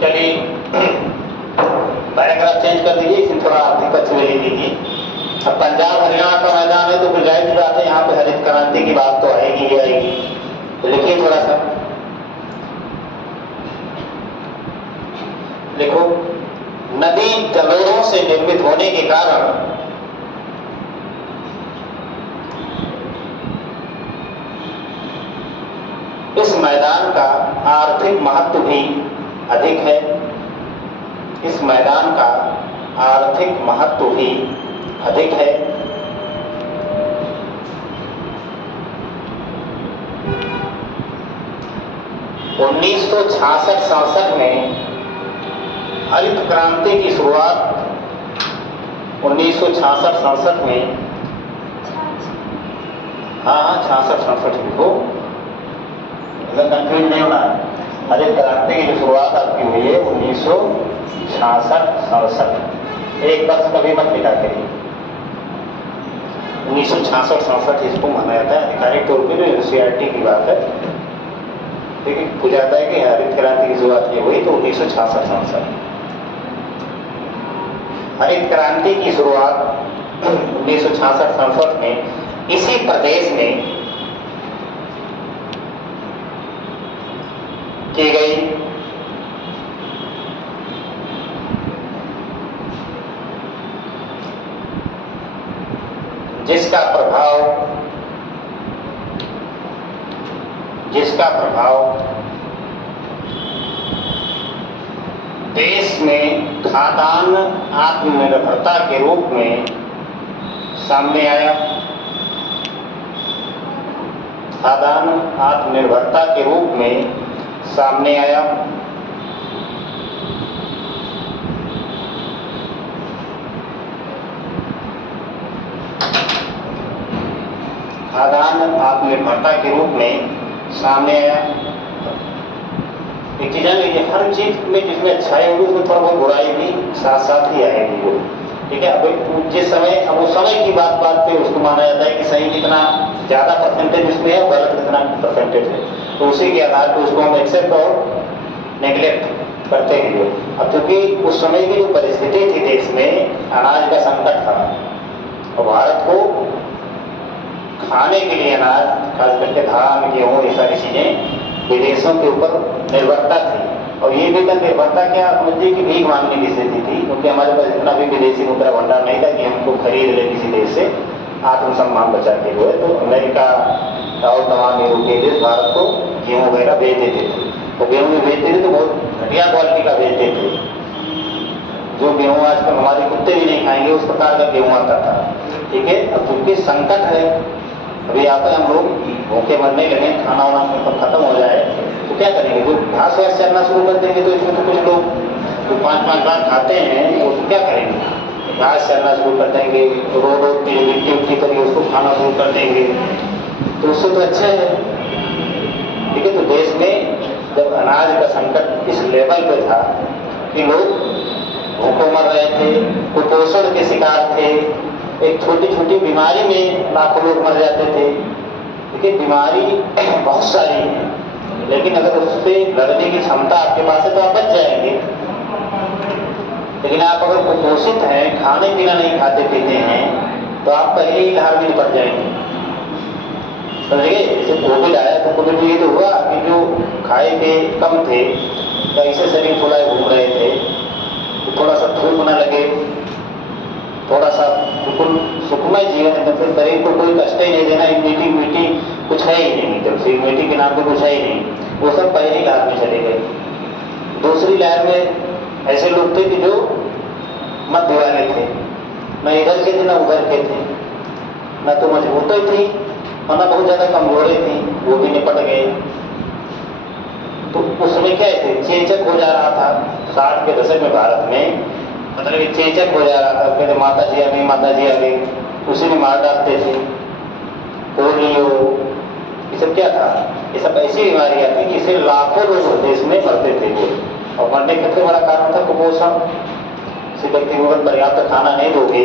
चलिए पैराग्राफ चेंज कर दीजिए, इसमें थोड़ा आर्थिक पक्ष में ले लीजिए। अब पंजाब हरियाणा का मैदान है तो फिर जाहिर सी बात है यहाँ पे हरित क्रांति की बात तो आएगी ही आएगी। तो लिखिए थोड़ा सा, लिखो नदी जलोढ़ों से निर्मित होने के कारण इस मैदान का आर्थिक महत्व भी अधिक है। इस मैदान का आर्थिक महत्व भी अधिक है। उन्नीस सौ 66-67 में हरित क्रांति की शुरुआत 1966-67 में, हाँ 66-67 लिखो, कंफ्यूज नहीं होना है। हरित क्रांति की जो शुरुआत आपकी हुई है 1966-67, एक वर्ष कभी मत लिखा करिए। 1966-67 इसको माना जाता है आधिकारिक तौर पर, जो एनसीईआरटी की बात है। ठीक है, पूछा जाता है कि हरित क्रांति की शुरुआत की हुई तो 1966-67। हरित क्रांति की शुरुआत 1966-67 में इसी प्रदेश में की गई। जिसका प्रभाव देश में खाद्यान्न आत्मनिर्भरता के रूप में सामने आया। खाद्यान्न आत्मनिर्भरता के रूप में सामने आया। खाद्यान्न आत्मनिर्भरता के रूप में सामने आया। एक चीज है, हर चीज में जिसमें अच्छाई होगी उसमें थोड़ा बहुत बुराई भी साथ साथ ही आएगी वो। ठीक है, अब जिस समय, अब वो समय की बात पे उसको माना जाता है कि सही कितना ज़्यादा परसेंटेज उसमें है और गलत कितना परसेंटेज है, तो उसी के आधार पर उसको हम एक्सेप्ट और नेग्लेक्ट करते हैं। अब क्योंकि उस समय की जो परिस्थिति थी देश में, अनाज का संकट था और भारत को खाने के लिए अनाज, खास करके धान गेहूँ ये सारी चीज़ें विदेशों के ऊपर निर्भरता थी। और ये भी निर्भरता क्या समझिए कि भीख मांगने की स्थिति थी, क्योंकि हमारे पास इतना भी विदेशी मुद्रा भंडार नहीं था कि हमको खरीद ले किसी देश से आत्मसम्मान बचाते हुए। तो अमेरिका और तमाम यूरोपीय देश भारत को गेहूँ वगैरह भेज देते थे। तो गेहूँ भी भेजते थे तो बहुत घटिया क्वालिटी का भेजते थे, जो गेहूँ आजकल हमारे कुत्ते भी नहीं खाएंगे उस प्रकार का गेहूँ आता था। ठीक है, अब क्योंकि संकट है, अभी यहाँ पर हम लोग भूखे मरने लगे, खाना वाना खत्म हो जाए तो क्या करेंगे? जो घास वास चलना शुरू कर देंगे तो इसमें तो कुछ लोग जो 5-5 बार खाते हैं वो क्या करेंगे? घास चलना शुरू कर देंगे, रोड पे मिट्टी उट्टी करिए उसको खाना शुरू कर देंगे, तो उससे तो अच्छा है। ठीक है, तो देश में जब अनाज का संकट इस लेवल पे था कि लोग भूखों मर रहे थे, कुपोषण के शिकार थे, एक छोटी छोटी बीमारी में लाखों लोग मर जाते थे। देखिए बीमारी बहुत सारी है, लेकिन अगर उससे लड़ने की क्षमता आपके पास है तो आप बच जाएंगे। लेकिन आप अगर कुपोषित हैं, खाने पीना नहीं खाते पीते हैं, तो आप पहले ही धार में निपट जाएंगे। समझिए, जैसे कोविड आया तो कोविड में ये तो हुआ कि जो खाए थे कम थे ऐसे शरीर थोड़ा घूम रहे थे, तो थोड़ा सा धूप न लगे, थोड़ा सा बिल्कुल सुखमय जीवन है, मतलब शरीर को कोई कष्ट ही नहीं देना। इम्यूनिटी कुछ है ही नहीं, जब से इम्यूनिटी के नाम पे कुछ है ही नहीं, वो सब पहली लहर में चले गए। दूसरी लहर में ऐसे लोग थे कि जो मध्य वाले थे, न इधर के थे न उधर के थे, न तो मजबूतें थी और न बहुत ज़्यादा कमजोरें थी, वो भी निपट गए। तो उसमें क्या थे, चेचक हो जा रहा था 60 के दशक में भारत में, मतलब कि चेचक हो जा रहा था। कहते माता जी आ गई, माता जी आ गई, उसी में मार डालते थे। पोलियो, ये सब क्या था, ये सब ऐसी बीमारियां थी जिससे लाखों लोग देश में मरते थे। और मरने का सबसे बड़ा कारण था कुपोषण। किसी व्यक्ति को अगर पर्याप्त खाना नहीं दोगे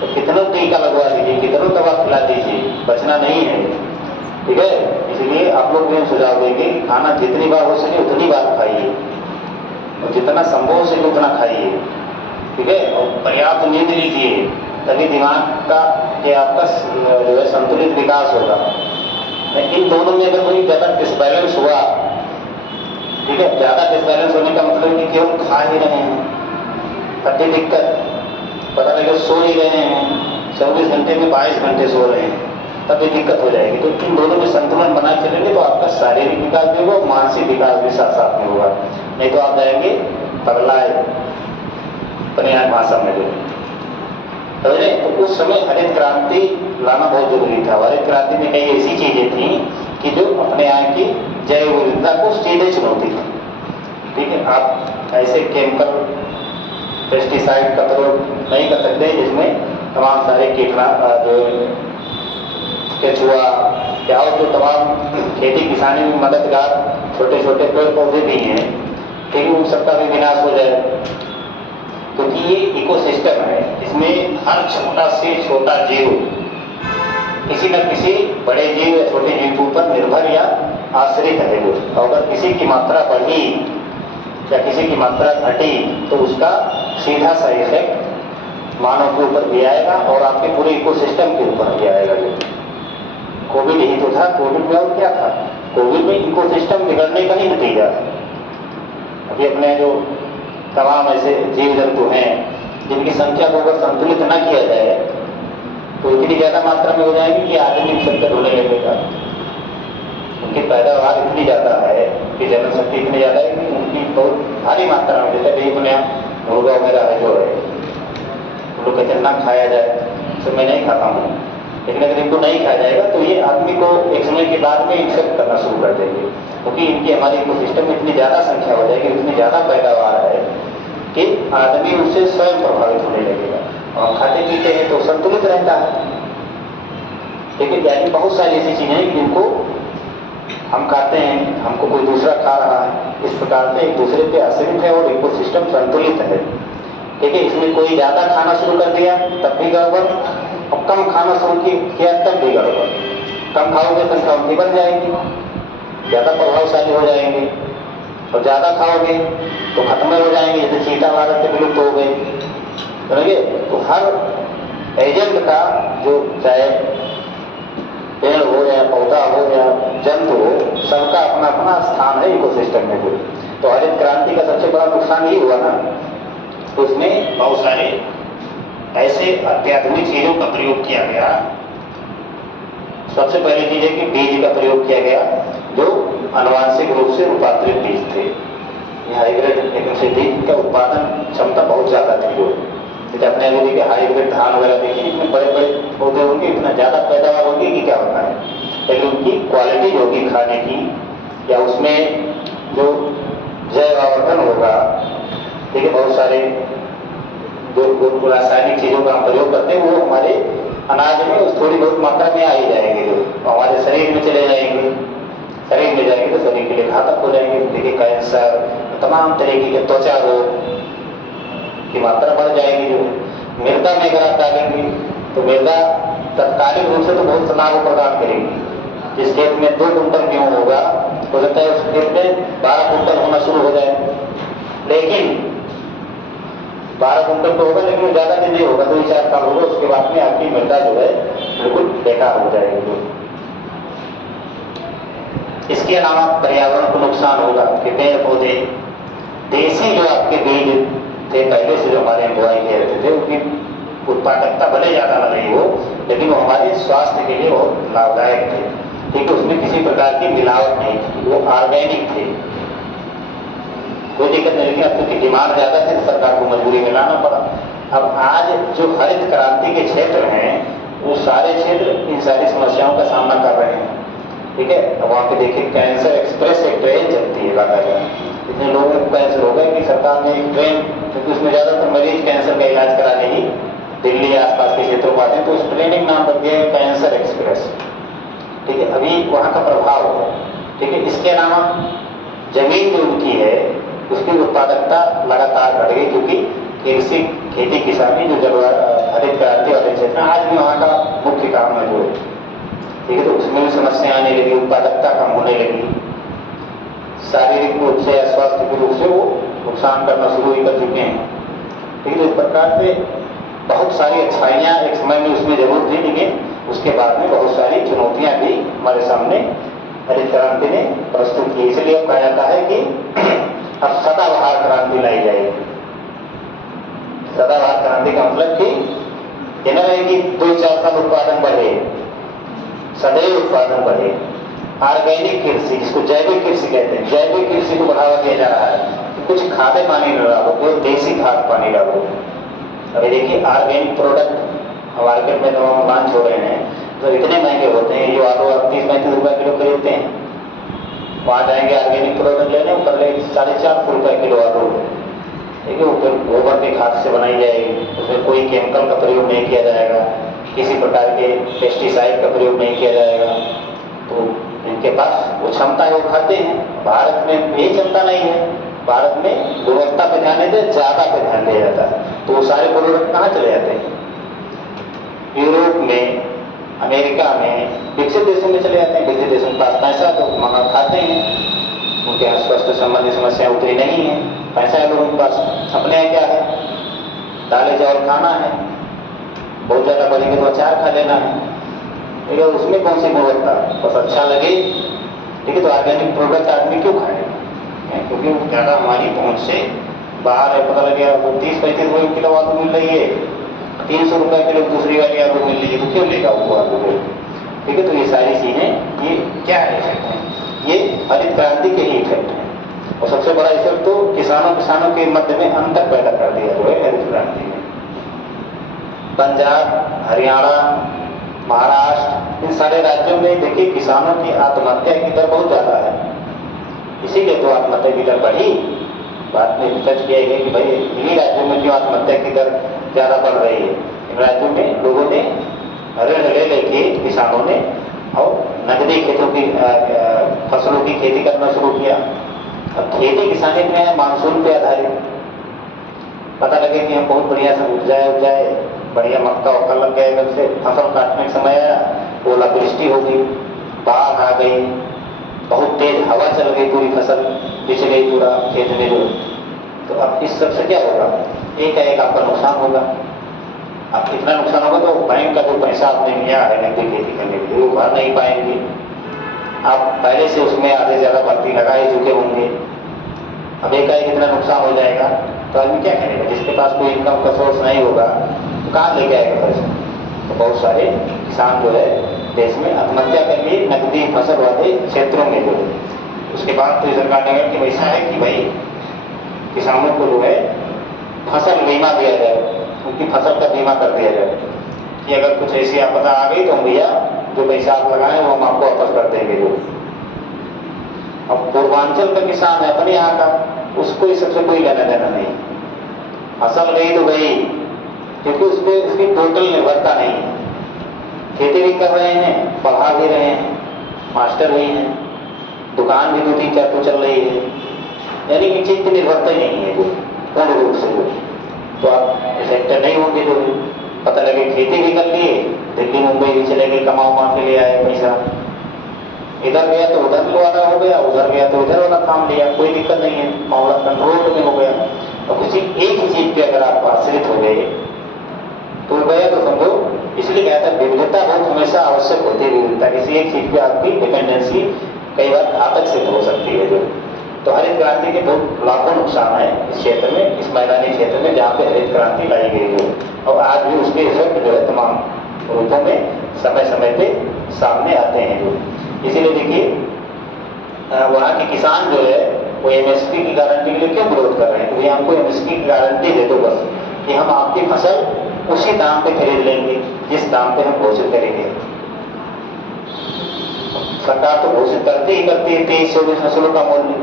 तो कितना टीका लगवा दीजिए, कितना दवा खिला दीजिए, बचना नहीं है, ठीक है। इसलिए आप लोग भी सुझाव देंगे कि खाना जितनी बार हो सके उतनी बार खाइए, और जितना संभव हो सके उतना खाइए, ठीक है। और पर्याप्त नींद लीजिए, तभी दिमाग का कि आपका जो है संतुलित विकास होगा। इन दोनों में अगर कोई ज़्यादा डिसबैलेंस हुआ, ठीक है, ज़्यादा डिसबैलेंस होने का मतलब कि केवल खा ही रहे हैं, तभी दिक्कत, पता लगे सो ही रहे हैं, 24 घंटे में 22 घंटे सो रहे हैं, तब भी दिक्कत हो जाएगी। तो इन दोनों में संतुलन बना चलेंगे तो आपका शारीरिक विकास भी होगा, मानसिक विकास भी साथ साथ में होगा। नहीं तो आप जाएंगे पगलाए, अपने यहाँ भाषा में जो समझे। तो उस समय हरित क्रांति लाना बहुत जरूरी था। हरित क्रांति में कई ऐसी चीजें थी कि जो अपने यहाँ की जैव विविधता को सीधे चुनौती थी, ठीक है। आप ऐसे केमिकल पेस्टिसाइड का प्रयोग नहीं कर सकते जिसमें तमाम सारे कीटनाशक जो केचुआ क्या हो, जो तमाम खेती किसानी में मददगार छोटे छोटे पेड़ पौधे भी हैं, ठीक है, उन सबका भी विनाश हो जाए। क्योंकि ये इकोसिस्टम है, इसमें हर छोटा से छोटा जीव किसी न किसी बड़े जीव या छोटे जीव के ऊपर निर्भर या आश्रित है वो। अगर किसी की मात्रा बढ़ी या किसी की मात्रा घटी तो उसका सीधा सा इफेक्ट मानव के ऊपर भी आएगा और आपके पूरे इकोसिस्टम के ऊपर भी आएगा। जो कोविड ही तो था, कोविड में और क्या था, कोविड में इकोसिस्टम बिगड़ने का ही नतीजा है। अभी अपने जो तमाम ऐसे जीव जंतु हैं जिनकी संख्या को अगर संतुलित न किया जाए तो इतनी ज़्यादा मात्रा में हो जाएगी कि आदमी संकट होने लगेगा। उनकी पैदावार इतनी ज़्यादा है कि जनशक्ति इतनी ज़्यादा है कि उनकी बहुत भारी मात्रा में, जैसे भी अपने मुर्गा वगैरह है जो है, लोग कहते हैं ना खाया जाए, तो मैं नहीं खाता हूँ, लेकिन अगर इनको नहीं खाया जाएगा तो ये आदमी को एक समय के बाद में इन्फेक्ट करना शुरू कर देंगे, क्योंकि इनकी हमारे इकोसिस्टम में इतनी ज़्यादा संख्या हो जाएगी, इतनी ज़्यादा पैदावार है कि आदमी उससे स्वयं प्रभावित होने लगेगा। और खाते पीते हैं तो संतुलित रहता है, लेकिन यानी बहुत सारी ऐसी चीज़ें हैं जिनको हम खाते हैं, हमको कोई दूसरा खा रहा है, इस प्रकार से एक दूसरे पे आश्रित है और इकोसिस्टम संतुलित है, ठीक है। इसमें कोई ज़्यादा खाना शुरू कर दिया तब भी गड़बड़, और कम खाना शुरू किया तब भी गड़बड़। कम खाओगे संख्या उनकी बढ़ जाएगी, ज़्यादा प्रभावशाली हो जाएंगे, और ज़्यादा खाओगे तो खत्म हो जाएंगे, जैसे चीता भारत से विलुप्त हो गए, समझे। तो हर एजेंट का जो चाहे पेड़ हो या पौधा हो या जंतु हो, सबका अपना अपना स्थान है इकोसिस्टम में कोई। तो हरित क्रांति का सबसे बड़ा नुकसान ये हुआ ना, तो उसमें बहुत सारे ऐसे अत्याधुनिक चीजों का प्रयोग किया गया। सबसे पहली चीज है कि बीज का प्रयोग किया गया जो आनुवांशिक रूप से रूपांतरित बीज थे। ये हाइब्रिड लेकिन से बीज का उत्पादन क्षमता बहुत ज्यादा थी। जो जैसे अपने अभी के हाइब्रिड धान वगैरह देखिए, इतने बड़े बड़े पौधे होंगे, इतना ज्यादा पैदावार होगी कि क्या होता है, लेकिन उनकी क्वालिटी होगी खाने की, या उसमें जो जैव आवर्धन होगा, ठीक है, बहुत सारे जो रासायनिक चीजों का हम प्रयोग करते हैं वो हमारे अनाज में उस थोड़ी बहुत मात्रा में आ ही जाएंगे, जो हमारे शरीर में चले जाएंगे। शरीर में जाएंगे तो शरीर के लिए घातक हो जाएंगे। देखिए कैंसर, तमाम तरीके के त्वचा रोग की मात्रा बढ़ जाएगी। जो मृदा में अगर आप डालेंगे तो मृदा तत्कालिक रूप से तो बहुत लाभ प्रदान करेगी। जिस खेत में 2 कुंटल गेहूँ होगा हो सकता है उस खेत में 12 कुंटल होना शुरू हो जाए, लेकिन 12 कुंटल तो होगा लेकिन ज्यादा दिन नहीं होगा, 2-4 साल होगा, उसके बाद में आपकी मृदा जो है बिल्कुल बेकार हो जाएगी। इसके अलावा पर्यावरण को नुकसान होगा कि पेड़ पौधे देसी जो आपके बीज थे पहले से जो हमारे यहाँ बुआई किए रहते थे उनकी उत्पादकता भले ज़्यादा न रही हो, लेकिन वो हमारे स्वास्थ्य के लिए बहुत लाभदायक थे। ठीक है, उसमें किसी प्रकार की मिलावट नहीं थी, वो ऑर्गेनिक थे, कोई दिक्कत नहीं। लेकिन अब क्योंकि डिमांड ज़्यादा थी तो सरकार को मजबूरी में लाना पड़ा। अब आज जो हरित क्रांति के क्षेत्र हैं वो सारे क्षेत्र इन सारी समस्याओं का सामना कर रहे हैं। ठीक है, अब वहाँ पे देखिए कैंसर एक्सप्रेस एक ट्रेन चलती है बाकायदा, इतने लोगों को कैंसर हो गए कि सरकार ने एक ट्रेन, क्योंकि उसमें ज़्यादातर मरीज कैंसर का इलाज कराने ही दिल्ली आसपास के क्षेत्रों को आते हैं, तो उस ट्रेन का नाम रख दिया है कैंसर एक्सप्रेस। ठीक है, अभी वहाँ का प्रभाव है। ठीक है, इसके अलावा जमीन जो उनकी है उसकी उत्पादकता लगातार बढ़ गई, क्योंकि कृषि खेती किसानी जो हरित क्रांति वाले क्षेत्र आज भी वहाँ का मुख्य काम है जो है। ठीक है, तो उसमें भी समस्या आने लगी, उत्पादकता कम होने लगी, शारीरिक रूप से या स्वास्थ्य के रूप से वो नुकसान करना शुरू ही कर चुके हैं। ठीक है, तो इस प्रकार से बहुत सारी अच्छाइयाँ एक समय में उसमें जरूर थी, लेकिन उसके बाद में बहुत सारी चुनौतियाँ भी हमारे सामने हरित क्रांति ने प्रस्तुत की। इसलिए अब कहा जाता है कि अब सदाबहार क्रांति लाई जाएगी। सदाबहार क्रांति का मतलब कि ये न रहे कि 2-4 साल उत्पादन बढ़े, सदैव उत्पादन बढ़े। ऑर्गेनिक कृषि, जिसको जैविक कृषि कहते हैं, जैविक कृषि को बढ़ावा दिया जा रहा है कि कुछ खादे पानी न डालो, कोई देसी खाद पानी डालो। अभी देखिए ऑर्गेनिक प्रोडक्ट मार्केट में तमाम लॉन्च हो रहे हैं, तो इतने महंगे होते हैं, जो आलू आप 30-35 रुपये किलो खरीदते हैं, वहाँ जाएंगे ऑर्गेनिक प्रोडक्ट लेने, वो कर ले 450 रुपये किलो आलू। ठीक है, वो फिर गोबर के खाद से बनाई जाएगी, उसमें कोई केमिकल का प्रयोग नहीं किया जाएगा, किसी प्रकार के पेस्टिसाइड का प्रयोग नहीं किया जाएगा। तो इनके पास वो क्षमता है, वो खाते हैं। भारत में यही क्षमता नहीं है, भारत में गुणवत्ता पे ध्यान नहीं देते, ज़्यादा पे ध्यान दिया जाता है, तो वो सारे प्रोडक्ट कहाँ चले जाते हैं? यूरोप में, अमेरिका में, विकसित देशों में चले जाते हैं। विकसित देशों के पास पैसा तो मंगा खाते हैं, उनके यहाँ स्वास्थ्य संबंधी समस्या उतरी नहीं है, पैसा है लोगों के पास। अपने यहाँ क्या है, दालें चावल खाना है, बहुत ज़्यादा बढ़ेंगे तो अचार खा लेना है। ठीक है, उसमें कौन सी गुणवत्ता, बस अच्छा लगे। ठीक है, तो ऑर्गेनिक प्रोडक्ट आदमी क्यों खाएगा? क्योंकि वो ज़्यादा हमारी पहुँच से बाहर है। पता लग गया वो 30-35 रुपये किलो आलू मिल रही है, 300 रुपये किलो दूसरी वाली आलू मिल रही है, तो क्यों लेगा वो आलू को? ठीक है, तो ये सारी चीज़ें ये क्या इफेक्ट है? ये हरित क्रांति के ही इफेक्ट है। और सबसे बड़ा इफेक्ट तो किसानों के मध्य में अंतर पैदा कर दिया हुआ है हरित क्रांति ने। पंजाब, हरियाणा, महाराष्ट्र, इन सारे राज्यों में देखिए किसानों की आत्महत्या की दर बहुत ज़्यादा है। इसीलिए तो आत्महत्या की दर बढ़ी। बाद में रिसर्च किया गया कि भाई इन्हीं राज्यों में क्यों आत्महत्या की दर ज़्यादा बढ़ रही है। इन राज्यों में लोगों ने ऋण ले लेके किसानों ने और नकदी खेतों की फसलों की खेती करना शुरू किया। अब खेती किसानी में है मानसून पे आधारित। पता लगे कि हम बहुत बढ़िया से उपजाए बढ़िया मक्का वक्का लग गया, एकदम से फसल काटने का समय आया, ओलावृष्टि हो गई, बाढ़ आ गई, बहुत तेज हवा चल गई, पूरी फसल बिछ गई पूरा खेत में जो। तो अब इस सब से क्या होगा? एक आपका नुकसान होगा। अब इतना नुकसान होगा तो बैंक का जो पैसा आपने लिया है नकदी खेती करने के लिए वो भर नहीं पाएंगे। आप पहले से उसमें आधे ज़्यादा भर्ती लगा ही चुके होंगे। अब एकाएक इतना नुकसान हो जाएगा तो आदमी क्या करेगा? जिसके पास कोई इनकम का सोर्स नहीं होगा तो कहाँ लेके आएगा पैसा? तो बहुत सारे किसान जो है देश में आत्महत्या कर लिए नकदी फसल वाले क्षेत्रों में जो है। उसके बाद तो सरकार ने कहा कि वैसा है कि भाई किसानों को जो है फसल बीमा दिया जाए, उनकी फसल का बीमा कर दिया जाए कि अगर कुछ ऐसी आपदा आ गई तो हम भैया जो पैसा आप लगाए वो हम आपको वापस कर देंगे। जो अब पूर्वांचल का किसान है अपने यहाँ का, उसको इस सबसे कोई लेना देना नहीं। फसल गई तो गई, क्योंकि उस पर उसकी टोटल निर्भरता नहीं है। खेती भी कर रहे हैं, पढ़ा भी रहे हैं, मास्टर भी हैं, दुकान भी 2-3-4 तो चल रही है, यानी कि चीज की निर्भरता ही नहीं है जो पूर्ण रूप से। तो आप सेक्टर नहीं होंगे जो पता लगे खेती भी कर लिए, दिल्ली मुंबई भी चले गए, कमा उमा के लिए आए पैसा, इधर गया तो उधर वाला हो गया, उधर गया तो इधर वाला काम लिया, कोई दिक्कत नहीं है, मामला कंट्रोल में हो गया। और किसी एक ही चीज पे अगर आप आश्रित हो गए तो गया तो समझो। इसलिए कहता है विविधता बहुत हमेशा आवश्यक होती है। विविधता किसी एक चीज पे आपकी डिपेंडेंसी कई बार घातक सिद्ध हो सकती है। जो तो हरित क्रांति के बहुत लाखों नुकसान है इस क्षेत्र में, इस मैदानी क्षेत्र में जहाँ पे हरित क्रांति लाई गई हो, और आज भी उसके इफेक्ट जो है तमाम रूपों में समय समय पे सामने आते हैं जो। इसीलिए देखिए वहाँ के किसान जो है वो एमएसपी की गारंटी के लिए क्यों विरोध कर रहे हैं? भाई हमको एमएसपी की गारंटी दे दो बस, कि हम आपकी फसल उसी दाम पे खरीद लेंगे जिस दाम पे हम घोषित करेंगे। सरकार तो घोषित करती ही करती है 23-24 फसलों का मूल्य,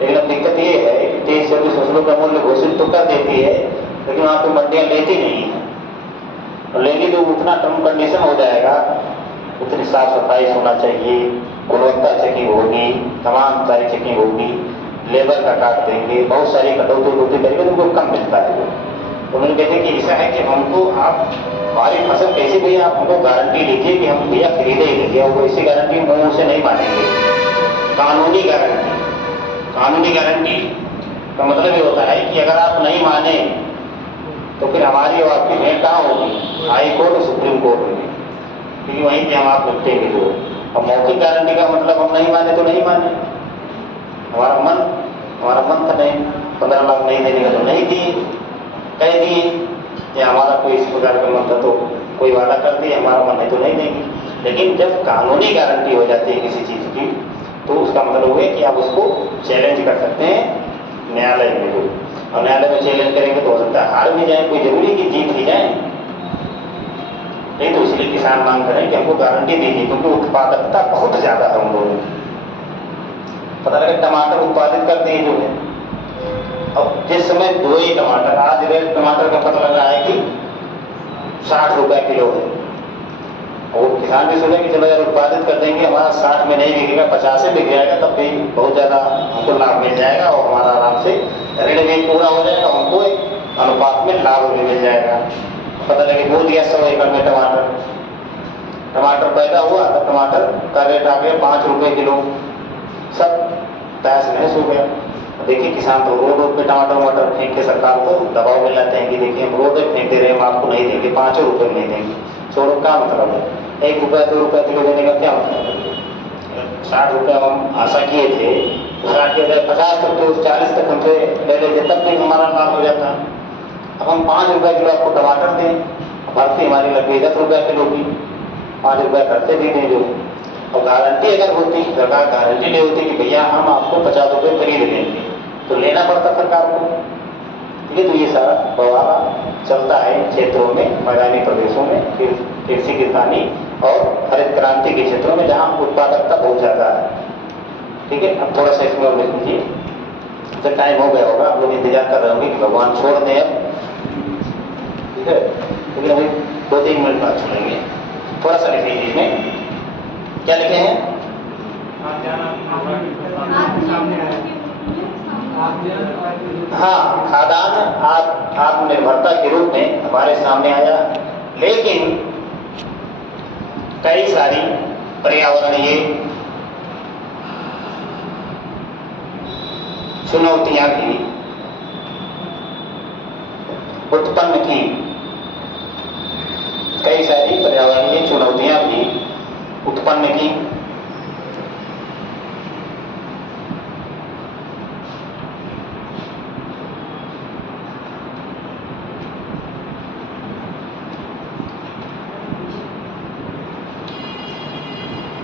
लेकिन अब दिक्कत ये है कि 23-24 फसलों का मूल्य घोषित तो कर देती है, लेकिन वहाँ पे मंडियाँ लेती नहीं है। और लेगी तो उतना टर्म कंडीशन हो जाएगा, उतनी साफ सफाई होना चाहिए, गुणवत्ता चेकिंग होगी, तमाम सारी चेकिंग होगी, लेबर का काट देंगे, बहुत सारी कटौती करेंगे तो उनको कम मिलता है। तो मैंने कहते कि ऐसा है कि हमको आप हमारी फसल कैसे भैया आप हमको गारंटी लीजिए कि हम भैया खरीदे ही लीजिए, वो ऐसी गारंटी मुँह से नहीं मानेंगे। कानूनी गारंटी, कानूनी गारंटी का मतलब ये होता है कि अगर आप नहीं माने तो फिर हमारी और आपकी भेंट कहाँ होगी? हाई कोर्ट और सुप्रीम कोर्ट में, क्योंकि वहीं पे हम आप निपटेंगे। जो अब मौखिक गारंटी का मतलब हम नहीं माने तो नहीं माने, हमारा मन था नहीं 15 लाख नहीं देने का तो नहीं दिए, कह दिए, या हमारा कोई इस प्रकार का मन था तो कोई वादा कर दिए, हमारा मन है तो नहीं देंगे। लेकिन जब कानूनी गारंटी हो जाती है किसी चीज़ की तो उसका मतलब है कि आप उसको चैलेंज कर सकते हैं न्यायालय में। जो और न्यायालय में चैलेंज करेंगे तो हो सकता है हार भी जाए, कोई जरूरी कि जीत ही जाए नहीं। तो इसलिए किसान मांग करें कि हमको गारंटी दीजिए, क्योंकि उत्पादकता बहुत ज़्यादा है उन लोगों में। पता लगा टमाटर उत्पादित करते हैं जो है, अब जिस समय 2 ही टमाटर, आज रेट टमाटर का पता लगा है कि 60 रुपये किलो है, और किसान भी सोचे कि चलो यार उत्पादित कर देंगे, हमारा 60 में नहीं बिकेगा 50 से बिक जाएगा, तब भी बहुत ज़्यादा हमको लाभ मिल जाएगा और हमारा आराम से ऋण भी पूरा हो जाएगा, हमको एक अनुपात में लाभ भी मिल जाएगा। पता लगे बो दिया 100 एकड़ में टमाटर पैदा हुआ तो टमाटर का रेट आ गया 5 रुपये किलो, सब तहस नहस हो गया। देखिए किसान तो रोड पे टमाटर फेंक के सरकार को दबाव में लाते हैं कि देखिए हम रोड पे फेंक दे रहे हैं, हम आपको नहीं देंगे, 5 रुपये नहीं देंगे। छोड़ो, क्या मतलब है? 1 रुपया 2 रुपये किलो देने का क्या मतलब है? 60 रुपये हम आशा किए थे, 60 के बजाय 50 तक तो 40 तक हमसे ले लेते, तब भी हमारा लाभ हो जाता। अब हम 5 रुपये किलो आपको टमाटर दें, भर्ती हमारी लग गई 10 रुपये किलो की, 5 रुपये खर्चे भी दें जो। और गारंटी अगर होती, सरकार गारंटी नहीं होती कि भैया हम आपको 50 रुपये खरीद लेंगे, तो लेना पड़ता सरकार को। ठीक है, तो ये सारा बवाला चलता है क्षेत्रों में, मैदानी प्रदेशों में, कृषि किसानी और हरित क्रांति के क्षेत्रों में जहाँ उत्पादकता बहुत ज़्यादा है। ठीक है, अब थोड़ा सा इसमें और लिख लीजिए, तो टाइम हो गया होगा, आप लोग इंतजार कर रहे होंगे कि भगवान छोड़ दें अब। ठीक है, लेकिन अभी 2-3 मिनट बाद छोड़ेंगे। थोड़ा सा लिख लीजिए, इसमें क्या लिखे हैं? हाँ, खाद्यान्न आत्मनिर्भरता के रूप में हमारे सामने आया, लेकिन कई सारी पर्यावरणीय चुनौतियां भी उत्पन्न की, कई सारी पर्यावरणीय चुनौतियां भी उत्पन्न की।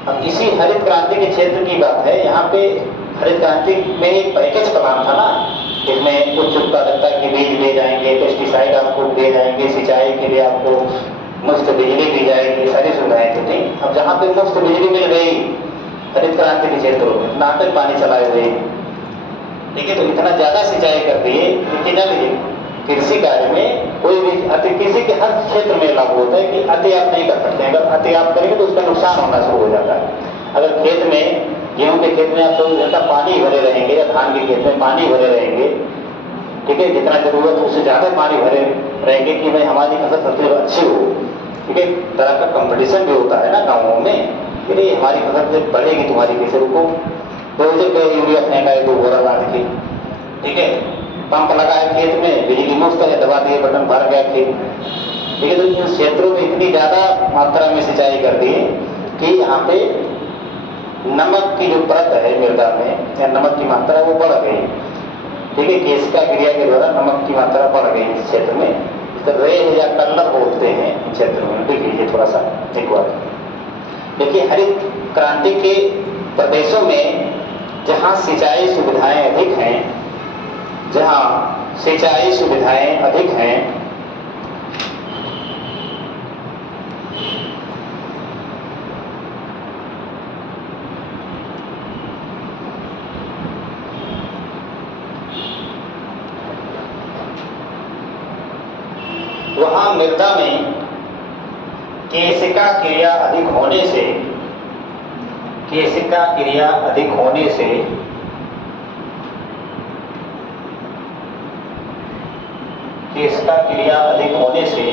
अब इसी हरित क्रांति के क्षेत्र की बात है। यहाँ पे हरित क्रांति में एक पैकेज प्लान था ना, इसमें उच्च उत्पादकता के बीज दे जाएंगे, पेस्टिसाइड आपको दे जाएंगे, सिंचाई के लिए आपको मुफ्त बिजली दी जाएगी, सारी सुविधाएं थी। अब जहाँ पे मुफ्त बिजली मिल गई हरित क्रांति के क्षेत्रों में, नाटक पानी चलाए हुए, ठीक है, तो इतना ज्यादा सिंचाई कर दिए कि जानिए कृषि कार्य में कोई भी अति, किसी के हर क्षेत्र में लागू होता है कि अति आप नहीं कर सकते। अगर अति आप करेंगे तो उसका नुकसान होना शुरू हो जाता है। अगर खेत में, गेहूं के खेत में आप 24 घंटा पानी भरे रहेंगे या धान के खेत में पानी भरे रहेंगे, ठीक है, जितना जरूरत है उससे ज्यादा पानी भरे रहेंगे कि भाई हमारी फसल सबसे अच्छी हो। ठीक है, तरह का कंपटीशन भी होता है ना गाँवों में कि भाई हमारी फसल से बढ़ेगी, तुम्हारी कैसे रुको, तो उसे यूरिया फेंका है 2 बोरा डाल के, ठीक है, पंप लगा है खेत में, बिजली मुफ्त है, दबा दिए बटन, भर गया खेत। ठीक है, तो इन क्षेत्रों में इतनी ज्यादा मात्रा में सिंचाई कर दी कि यहाँ पे नमक की जो परत है मृदा में या नमक की मात्रा वो बढ़ गई, ठीक है, केशिका क्रिया के द्वारा नमक की मात्रा बढ़ गई इस क्षेत्र में, तो रेह या कल्लर बोलते हैं इस क्षेत्र में। देख लीजिए थोड़ा सा एक बार, देखिए हरित क्रांति के प्रदेशों में जहाँ सिंचाई सुविधाएं अधिक हैं, जहाँ सिंचाई सुविधाएं अधिक हैं, वहाँ मृदा में केशिका क्रिया अधिक होने से, केशिका क्रिया अधिक होने से केशिका क्रिया अधिक होने से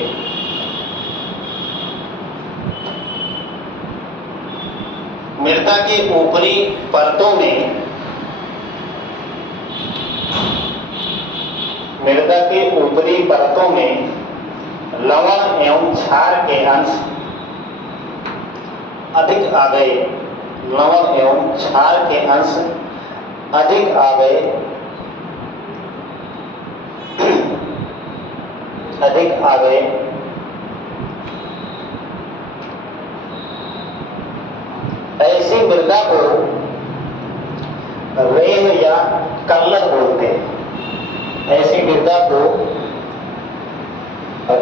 मृदा के ऊपरी परतों में, मृदा के ऊपरी परतों में लवण एवं क्षार के अंश अधिक आ गए, लवण एवं क्षार के अंश अधिक आ गए, अधिक आ गए, ऐसी मृदा को रेह या कल्लर बोलते हैं। ऐसी मृदा को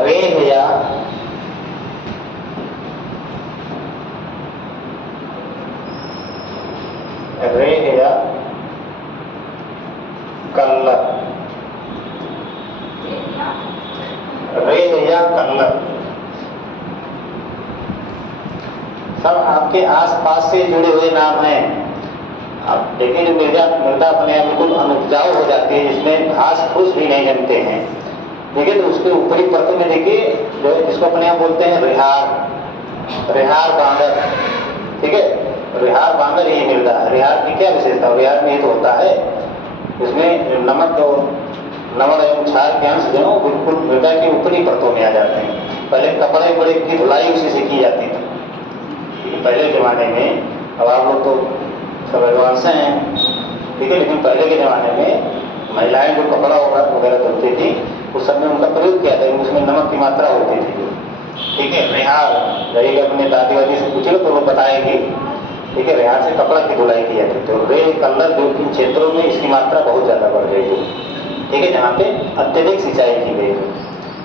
रेह या कल्लर, रेह या कल्लर सब आपके आसपास से जुड़े हुए नाम हैं। अब देखिए जो मृदा अपने आप बिल्कुल अनुपजाऊ हो जाती है, जिसमें घास फूस भी नहीं जमते हैं, ठीक है, तो उसके ऊपरी परतों में देखिए जो जिसको अपने यहाँ बोलते हैं रिहार बांगर, ठीक है, रिहार बांगर ये मृदा है। रिहार की क्या विशेषता है? रिहार में ये तो होता है इसमें नमक और लवण एवं क्षार के अंश जो है बिल्कुल मृदा की ऊपरी परतों में आ जाते हैं। पहले कपड़े बड़े की धुलाई उसी से की जाती थी, पहले के ज़माने में। अब आप लोग तो सब एडवांस हैं, ठीक है, लेकिन पहले के ज़माने में महिलाएं जो कपड़ा वगैरह धोती थी उस समय उनका प्रयोग किया था, उसमें नमक की मात्रा होती थी, ठीक है। रिहार रहेगा, अपने दादी वादी से पूछेगा तो वो बताएंगे, ठीक है, रिहार से कपड़ा की धुलाई की जाती थी। तो रेह कल्लर जो इन क्षेत्रों में इसकी मात्रा बहुत ज़्यादा बढ़ गई थी, ठीक है, जहाँ पे अत्यधिक सिंचाई की गई है,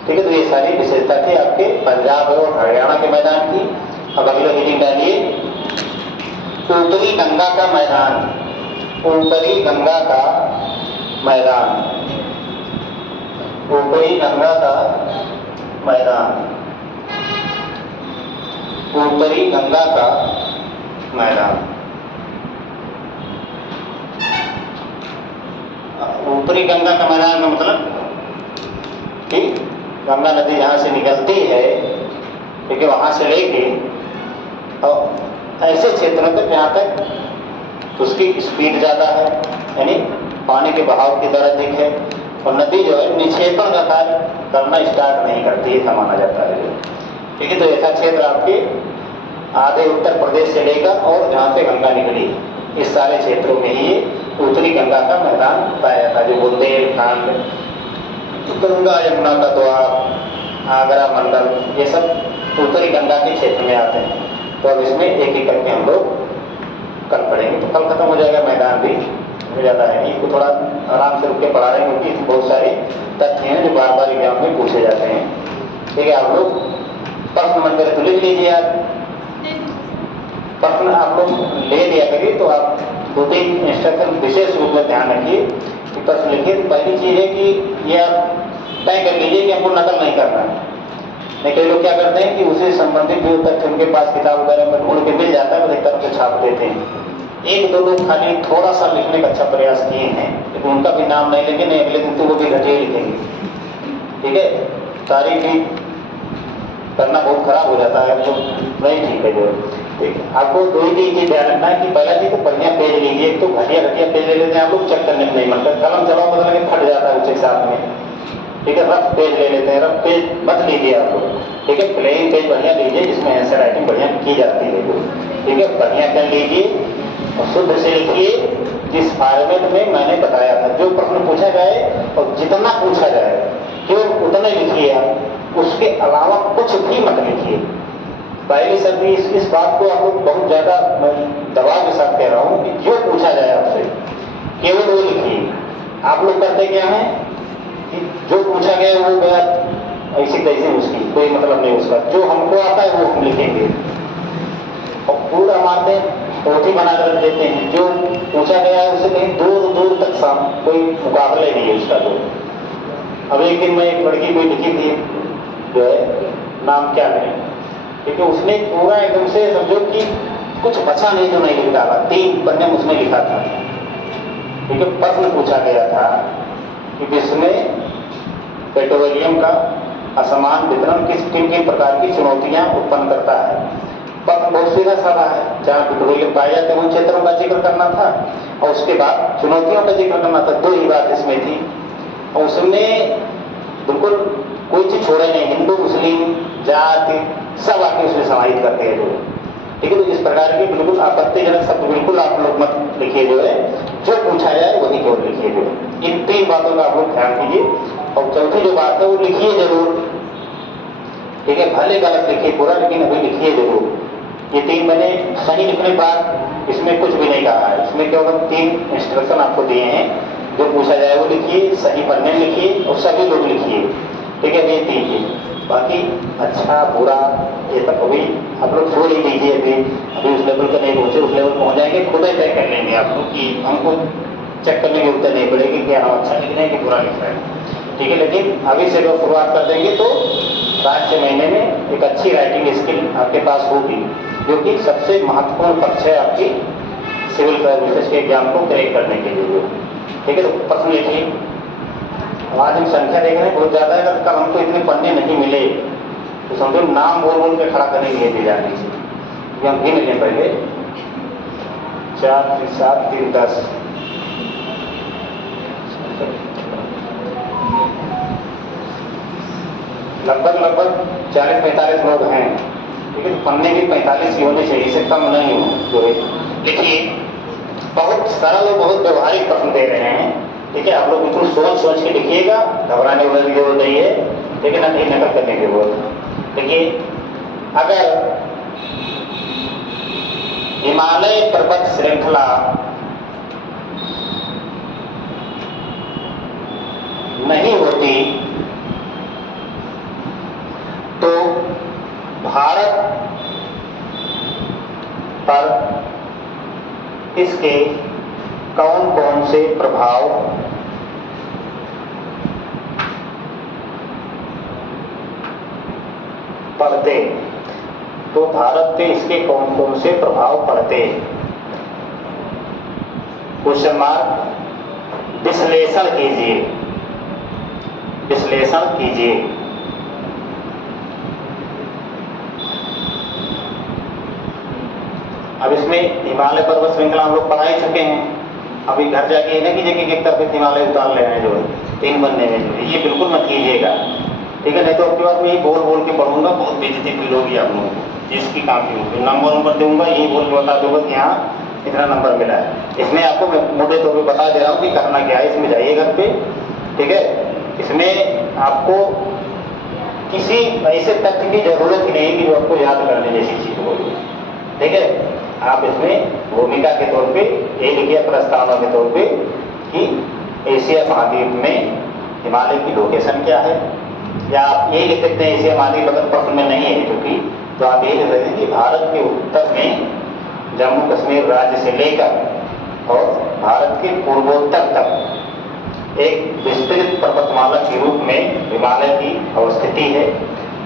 ठीक है। तो ये सारी विशेषता थी आपके पंजाब और हरियाणा के मैदान की। अब अगला रीडिंग डालिए, ऊपरी गंगा का मैदान, ऊपरी गंगा का मैदान, ऊपरी गंगा का मैदान, ऊपरी गंगा का मैदान। ऊपरी गंगा का मैदान का मतलब कि गंगा नदी जहाँ से निकलती है, ठीक है, वहाँ से लेके और ऐसे क्षेत्रों तक जहाँ तक उसकी स्पीड ज़्यादा है, यानी पानी के बहाव की दर अधिक है, और नदी जो है निक्षेपण का कार्य करना स्टार्ट नहीं करती है, ऐसा माना जाता है, ठीक है। तो ऐसा क्षेत्र आपके आधे उत्तर प्रदेश से लेकर और जहाँ से गंगा निकली, इस सारे क्षेत्रों में ही ये उत्तरी गंगा का मैदान पाया जाता है। जो बुंदेलखंड, गंगा यमुना का द्वार, आगरा मंडल, ये सब उत्तरी गंगा के क्षेत्र में आते हैं। तो अब इसमें एक एक करके हम लोग कल पढ़ेंगे, तो कल खत्म हो जाएगा मैदान भी, ज़्यादा है, इसको थोड़ा आराम से रुक के पढ़ा रहे हैं क्योंकि इसमें बहुत सारे तथ्य हैं जो बार बार एग्जाम में पूछे जाते हैं, ठीक है। आप लोग प्रश्न मन कर तो लिख लीजिए, आप प्रश्न आप लोग ले लिया करिए, तो आप दो तीन इंस्ट्रक्शन विशेष रूप में ध्यान रखिए कि प्रश्न लिखिए। तो पहली चीज़ है कि ये आप तय कर लीजिए कि हमको नकल नहीं करना है। नहीं, कई लोग क्या करते हैं कि उसे संबंधित जो तथ्य उनके पास किताब वगैरह में ढूंढ के मिल जाता है, वो एक तरफ से छाप देते हैं। एक दो लोग खाली थोड़ा सा लिखने का अच्छा प्रयास किए हैं, लेकिन उनका भी नाम नहीं लेंगे, नहीं अगले दिन तो वो भी घटिया लिखेंगे, ठीक है। तारीफ भी करना बहुत खराब हो जाता है, जो नहीं ठीक है जो, ठीक है। आपको दो ही चीज़ ध्यान रखना है कि पहला चीज़ तो बढ़िया पेज लीजिए, तो घटिया पेज ले लेते हैं आप लोग, चेक करने में नहीं मन करता, कलम चलाओ बदल के फट जाता है उसके साथ में, ठीक है। रफ पेज ले लेते हैं, रफ पेज मत लीजिए आप लोग, ठीक है। प्लेन पेज बढ़िया लीजिए जिसमें आंसर राइटिंग बढ़िया की जाती है, ठीक है, बढ़िया पेन लीजिए, और शुद्ध से लिखिए जिस फॉर्मेट में मैंने बताया था, जो प्रश्न पूछा जाए और जितना पूछा जाए केवल उतने लिखिए आप, उसके अलावा कुछ भी मत लिखिए। पहली सदी इस बात को आप लोग बहुत ज़्यादा दबाव के साथ कह रहा हूँ कि जो पूछा जाए आपसे केवल वो लिखिए। आप लोग करते क्या हैं कि जो पूछा गया वो गया ऐसी तैसे, उसकी कोई मतलब नहीं उसका, जो हमको आता है वो हम लिखेंगे और पूरा मारते पोथी बनाकर रख देते हैं। जो पूछा गया है उससे कहीं दूर दूर तक कोई मुकाबले नहीं है उसका। तो अब एक दिन मैं एक लड़की को लिखी थी, जो है नाम क्या नहीं, क्योंकि उसने पूरा एकदम से समझो कि कुछ बचा नहीं तो नहीं लिख डाला, 3 पन्ने में उसने लिखा था। क्योंकि प्रश्न पूछा गया था कि विश्व में पेट्रोलियम का असमान वितरण किन किन प्रकार की चुनौतियां उत्पन्न करता है। प्रश्न बहुत सीधा साधा है, जहाँ पेट्रोलियम पाए जाते हैं उन क्षेत्रों का जिक्र करना था और उसके बाद चुनौतियों का जिक्र करना था। 2 ही बात इसमें थी और उसने बिल्कुल कोई चीज छोड़े नहीं, हिंदू मुस्लिम जाति सब आके उसमें समाहित करते हैं लोग। ठीक है, तो इस प्रकार के बिल्कुल आपत्तिजनक शब्द बिल्कुल आप लोग मत लिखिए, जो है जो पूछा जाए वही केवल लिखिए। जो इन 3 बातों का आप लोग ध्यान कीजिए और चौथी जो बात है वो लिखिए जरूर। ठीक है, भले गलत लिखिए पूरा, लेकिन अभी लिखिए जरूर। ये 3 मैंने सही लिखने के बाद इसमें कुछ भी नहीं कहा है, इसमें केवल 3 इंस्ट्रक्शन आपको दिए हैं। जो पूछा जाए वो लिखिए, सही पन्ने लिखिए और सभी लोग लिखिए। ठीक है, ये 3 चीज। बाकी अच्छा बुरा ये तक अभी आप लोग छोड़ ही दीजिए, अभी उस लेवल का नहीं पहुंचे, उस लेवल पहुंच जाएंगे खुद ही तय कर लेंगे आप लोग कि हमको चेक करने की जरूरत नहीं पड़ेगी कि हम अच्छा लिख रहे हैं कि बुरा लिख रहे हैं। ठीक है, लेकिन अभी से जब शुरुआत कर देंगे तो 5-6 महीने में एक अच्छी राइटिंग स्किल आपके पास होगी, जो कि सबसे महत्वपूर्ण पक्ष है आपकी सिविल सर्विसेज के एग्जाम को क्रैक करने के लिए। ठीक है, तो प्रश्न लिखिए। आज हम संख्या देख रहे हैं बहुत ज़्यादा है, अगर कल हमको इतने पन्ने नहीं मिले तो समझो नाम बोल बोल के खड़ा करने लिए दे जाने से, क्योंकि हम गिन लें पहले 4, 7, 3, 10 लगभग 40-45 लोग हैं। ठीक है, तो पन्ने भी 45 ही होने चाहिए, इससे कम नहीं हो। जो है लिखिए, बहुत सरल और बहुत व्यवहारिक प्रश्न दे रहे हैं। ठीक है, आप लोग बिल्कुल सोच सोच के लिखिएगा, घबराने वाली की जरूरत नहीं है। ठीक है ना, नहीं नकल करने की जरूरत। देखिए, अगर हिमालय पर्वत श्रृंखला नहीं होती तो भारत पर इसके कौन कौन से प्रभाव पड़ते, तो भारत पे इसके कौन कौन से प्रभाव पड़ते। Question mark. विश्लेषण कीजिए, विश्लेषण कीजिए। अब इसमें हिमालय पर्वत श्रृंखला हम लोग पढ़ा ही चुके हैं। अभी घर जाके ना कीजिए कि एक तरफ हिमालय उतार ले रहे हैं, जो है 3 बनने में, जो है ये बिल्कुल मत कीजिएगा। ठीक है, नहीं तो आपके बाद मैं यही बोल बोल के पढ़ूंगा, बहुत बेइज्जती फील होगी आप लोगों को, जिसकी काफी होगी। नंबर दूंगा, यही बोल के बता दूंगा कि हाँ इतना नंबर मिला है। इसमें आपको मैं मोटे तौर पर बता दे रहा हूँ कि करना क्या है। इसमें जाइए घर पे, ठीक है, इसमें आपको किसी ऐसे तथ्य की जरूरत ही नहीं कि जो आपको याद करने जैसी चीज हो। ठीक है, आप इसमें भूमिका के तौर पे ये लिखिए, प्रस्तावना के तौर पे, कि एशिया महाद्वीप में हिमालय की लोकेशन क्या है, या आप ये लिख सकते हैं एशिया महाद्वीप अगर प्रश्न में नहीं है क्योंकि, तो आप ये लिख सकते हैं कि भारत के उत्तर में जम्मू कश्मीर राज्य से लेकर और भारत के पूर्वोत्तर तक एक विस्तृत पर्वतमाला के रूप में हिमालय की अवस्थिति है।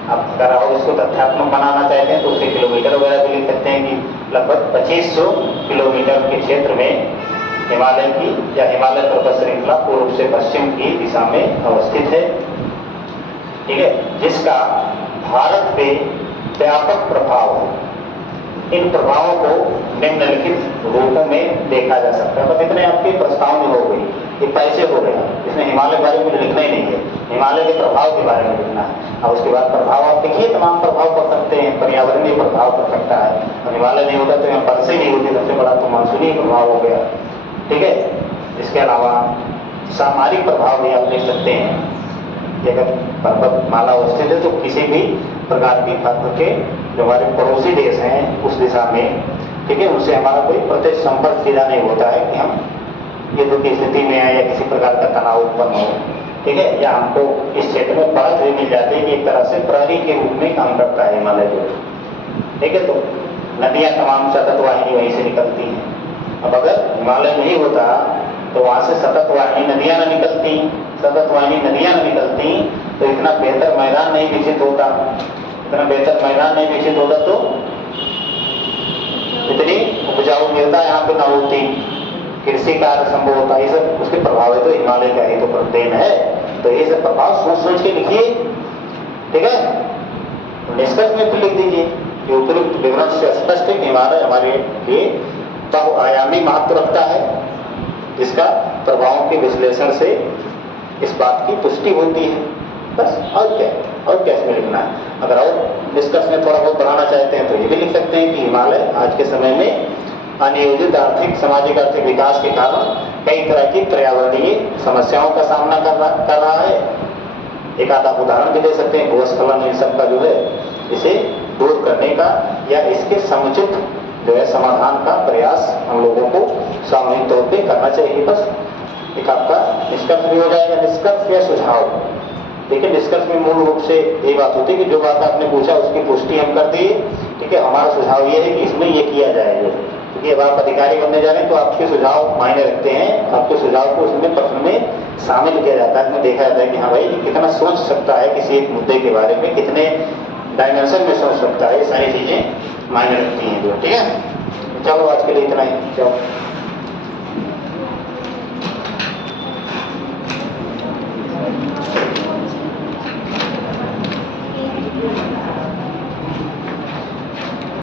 अब अगर आप उसको तथ्यात्मक बनाना चाहते हैं तो उसके किलोमीटर वगैरह भी लिख सकते हैं कि लगभग 2500 किलोमीटर के क्षेत्र में हिमालय की या हिमालय पर्वत श्रृंखला पूर्व से पश्चिम की दिशा में अवस्थित है। ठीक है, जिसका भारत पे व्यापक प्रभाव है। इन प्रभावों को निम्नलिखित रूपों में देखा जा सकता है। बस इतने आपकी प्रस्तावना हो गई। ये पैसे हो गया, इसमें हिमालय के बारे में मुझे लिखना ही नहीं है, हिमालय के प्रभाव के बारे में लिखना है। और उसके बाद प्रभाव आप देखिए, तमाम प्रभाव पड़ सकते हैं, पर्यावरणीय प्रभाव पड़ सकता है। और हिमालय नहीं होता तो यहाँ बरसें नहीं होती, सबसे बड़ा तो मानसूनी प्रभाव हो गया, ठीक है। इसके अलावा सामरिक प्रभाव भी आप देख सकते हैं कि अगर पर्वतमाला अवस्थित है तो किसी भी प्रकार की के जो हमारे पड़ोसी देश हैं उस दिशा में, ठीक है, उनसे हमारा कोई प्रत्यक्ष संपर्क सीधा नहीं होता है कि हम युद्ध की स्थिति में आए या किसी प्रकार का तनाव उत्पन्न हो, ठीक है, या हमको इस क्षेत्र में परत भी मिल जाती है कि एक तरह से प्रहरी के रूप में काम करता है हिमालय जो, ठीक है। तो नदियाँ तमाम सतत वाहिनी वहीं से निकलती हैं। अब अगर हिमालय नहीं होता तो वहाँ से सतत वाहिनी नदियाँ न निकलती, सतत वाहिनी नदियाँ न निकलती तो इतना बेहतर मैदान नहीं विकसित होता, इतना बेहतर मैदान नहीं विकसित होता तो इतनी उपजाऊ मिलता यहाँ पे न होती, कृषि कार्य संभव होता। ये सब उसके प्रभाव है, तो हिमालय का ही तो प्रदेन है। तो ये सब प्रभाव सोच सोच के लिखिए, ठीक है। निष्कर्ष में फिर लिख दीजिए कि उपयुक्त विवरण से स्पष्ट है कि हिमालय हमारे लिए बहुआयामी महत्व रखता है, जिसका प्रभावों के विश्लेषण से इस बात की पुष्टि होती है। बस और क्या इसमें लिखना है। अगर और निष्कर्ष में थोड़ा बहुत बढ़ाना चाहते हैं तो ये भी लिख सकते हैं कि हिमालय आज के समय में अनियोजित आर्थिक सामाजिक आर्थिक विकास के कारण कई तरह की पर्यावरणीय समस्याओं का सामना कर रहा है। एक आधा उदाहरण भी दे सकते हैं, भूस्खलन इन सब का जो है इसे दूर करने का या इसके समुचित जो है समाधान का प्रयास हम लोगों को सामूहिक तौर पे करना चाहिए। बस एक आपका निष्कर्ष भी हो जाएगा। निष्कर्ष या सुझाव, देखिए निष्कर्ष में मूल रूप से ये बात होती है कि जो बात आपने पूछा उसकी पुष्टि हम कर दिए, ठीक है। हमारा सुझाव ये है कि इसमें ये किया जाएगा, क्योंकि अब आप अधिकारी बनने जा रहे हैं तो आपके सुझाव मायने रखते हैं। आपके सुझाव को उसमें प्रश्न में शामिल किया जाता है, इसमें देखा जाता है कि हाँ भाई कितना सोच सकता है किसी एक मुद्दे के बारे में, कितने डायमेंशन में सोच सकता है, ये सारी चीजें मायने रखती हैं जो, ठीक है। चलो आज के लिए इतना ही, चलो।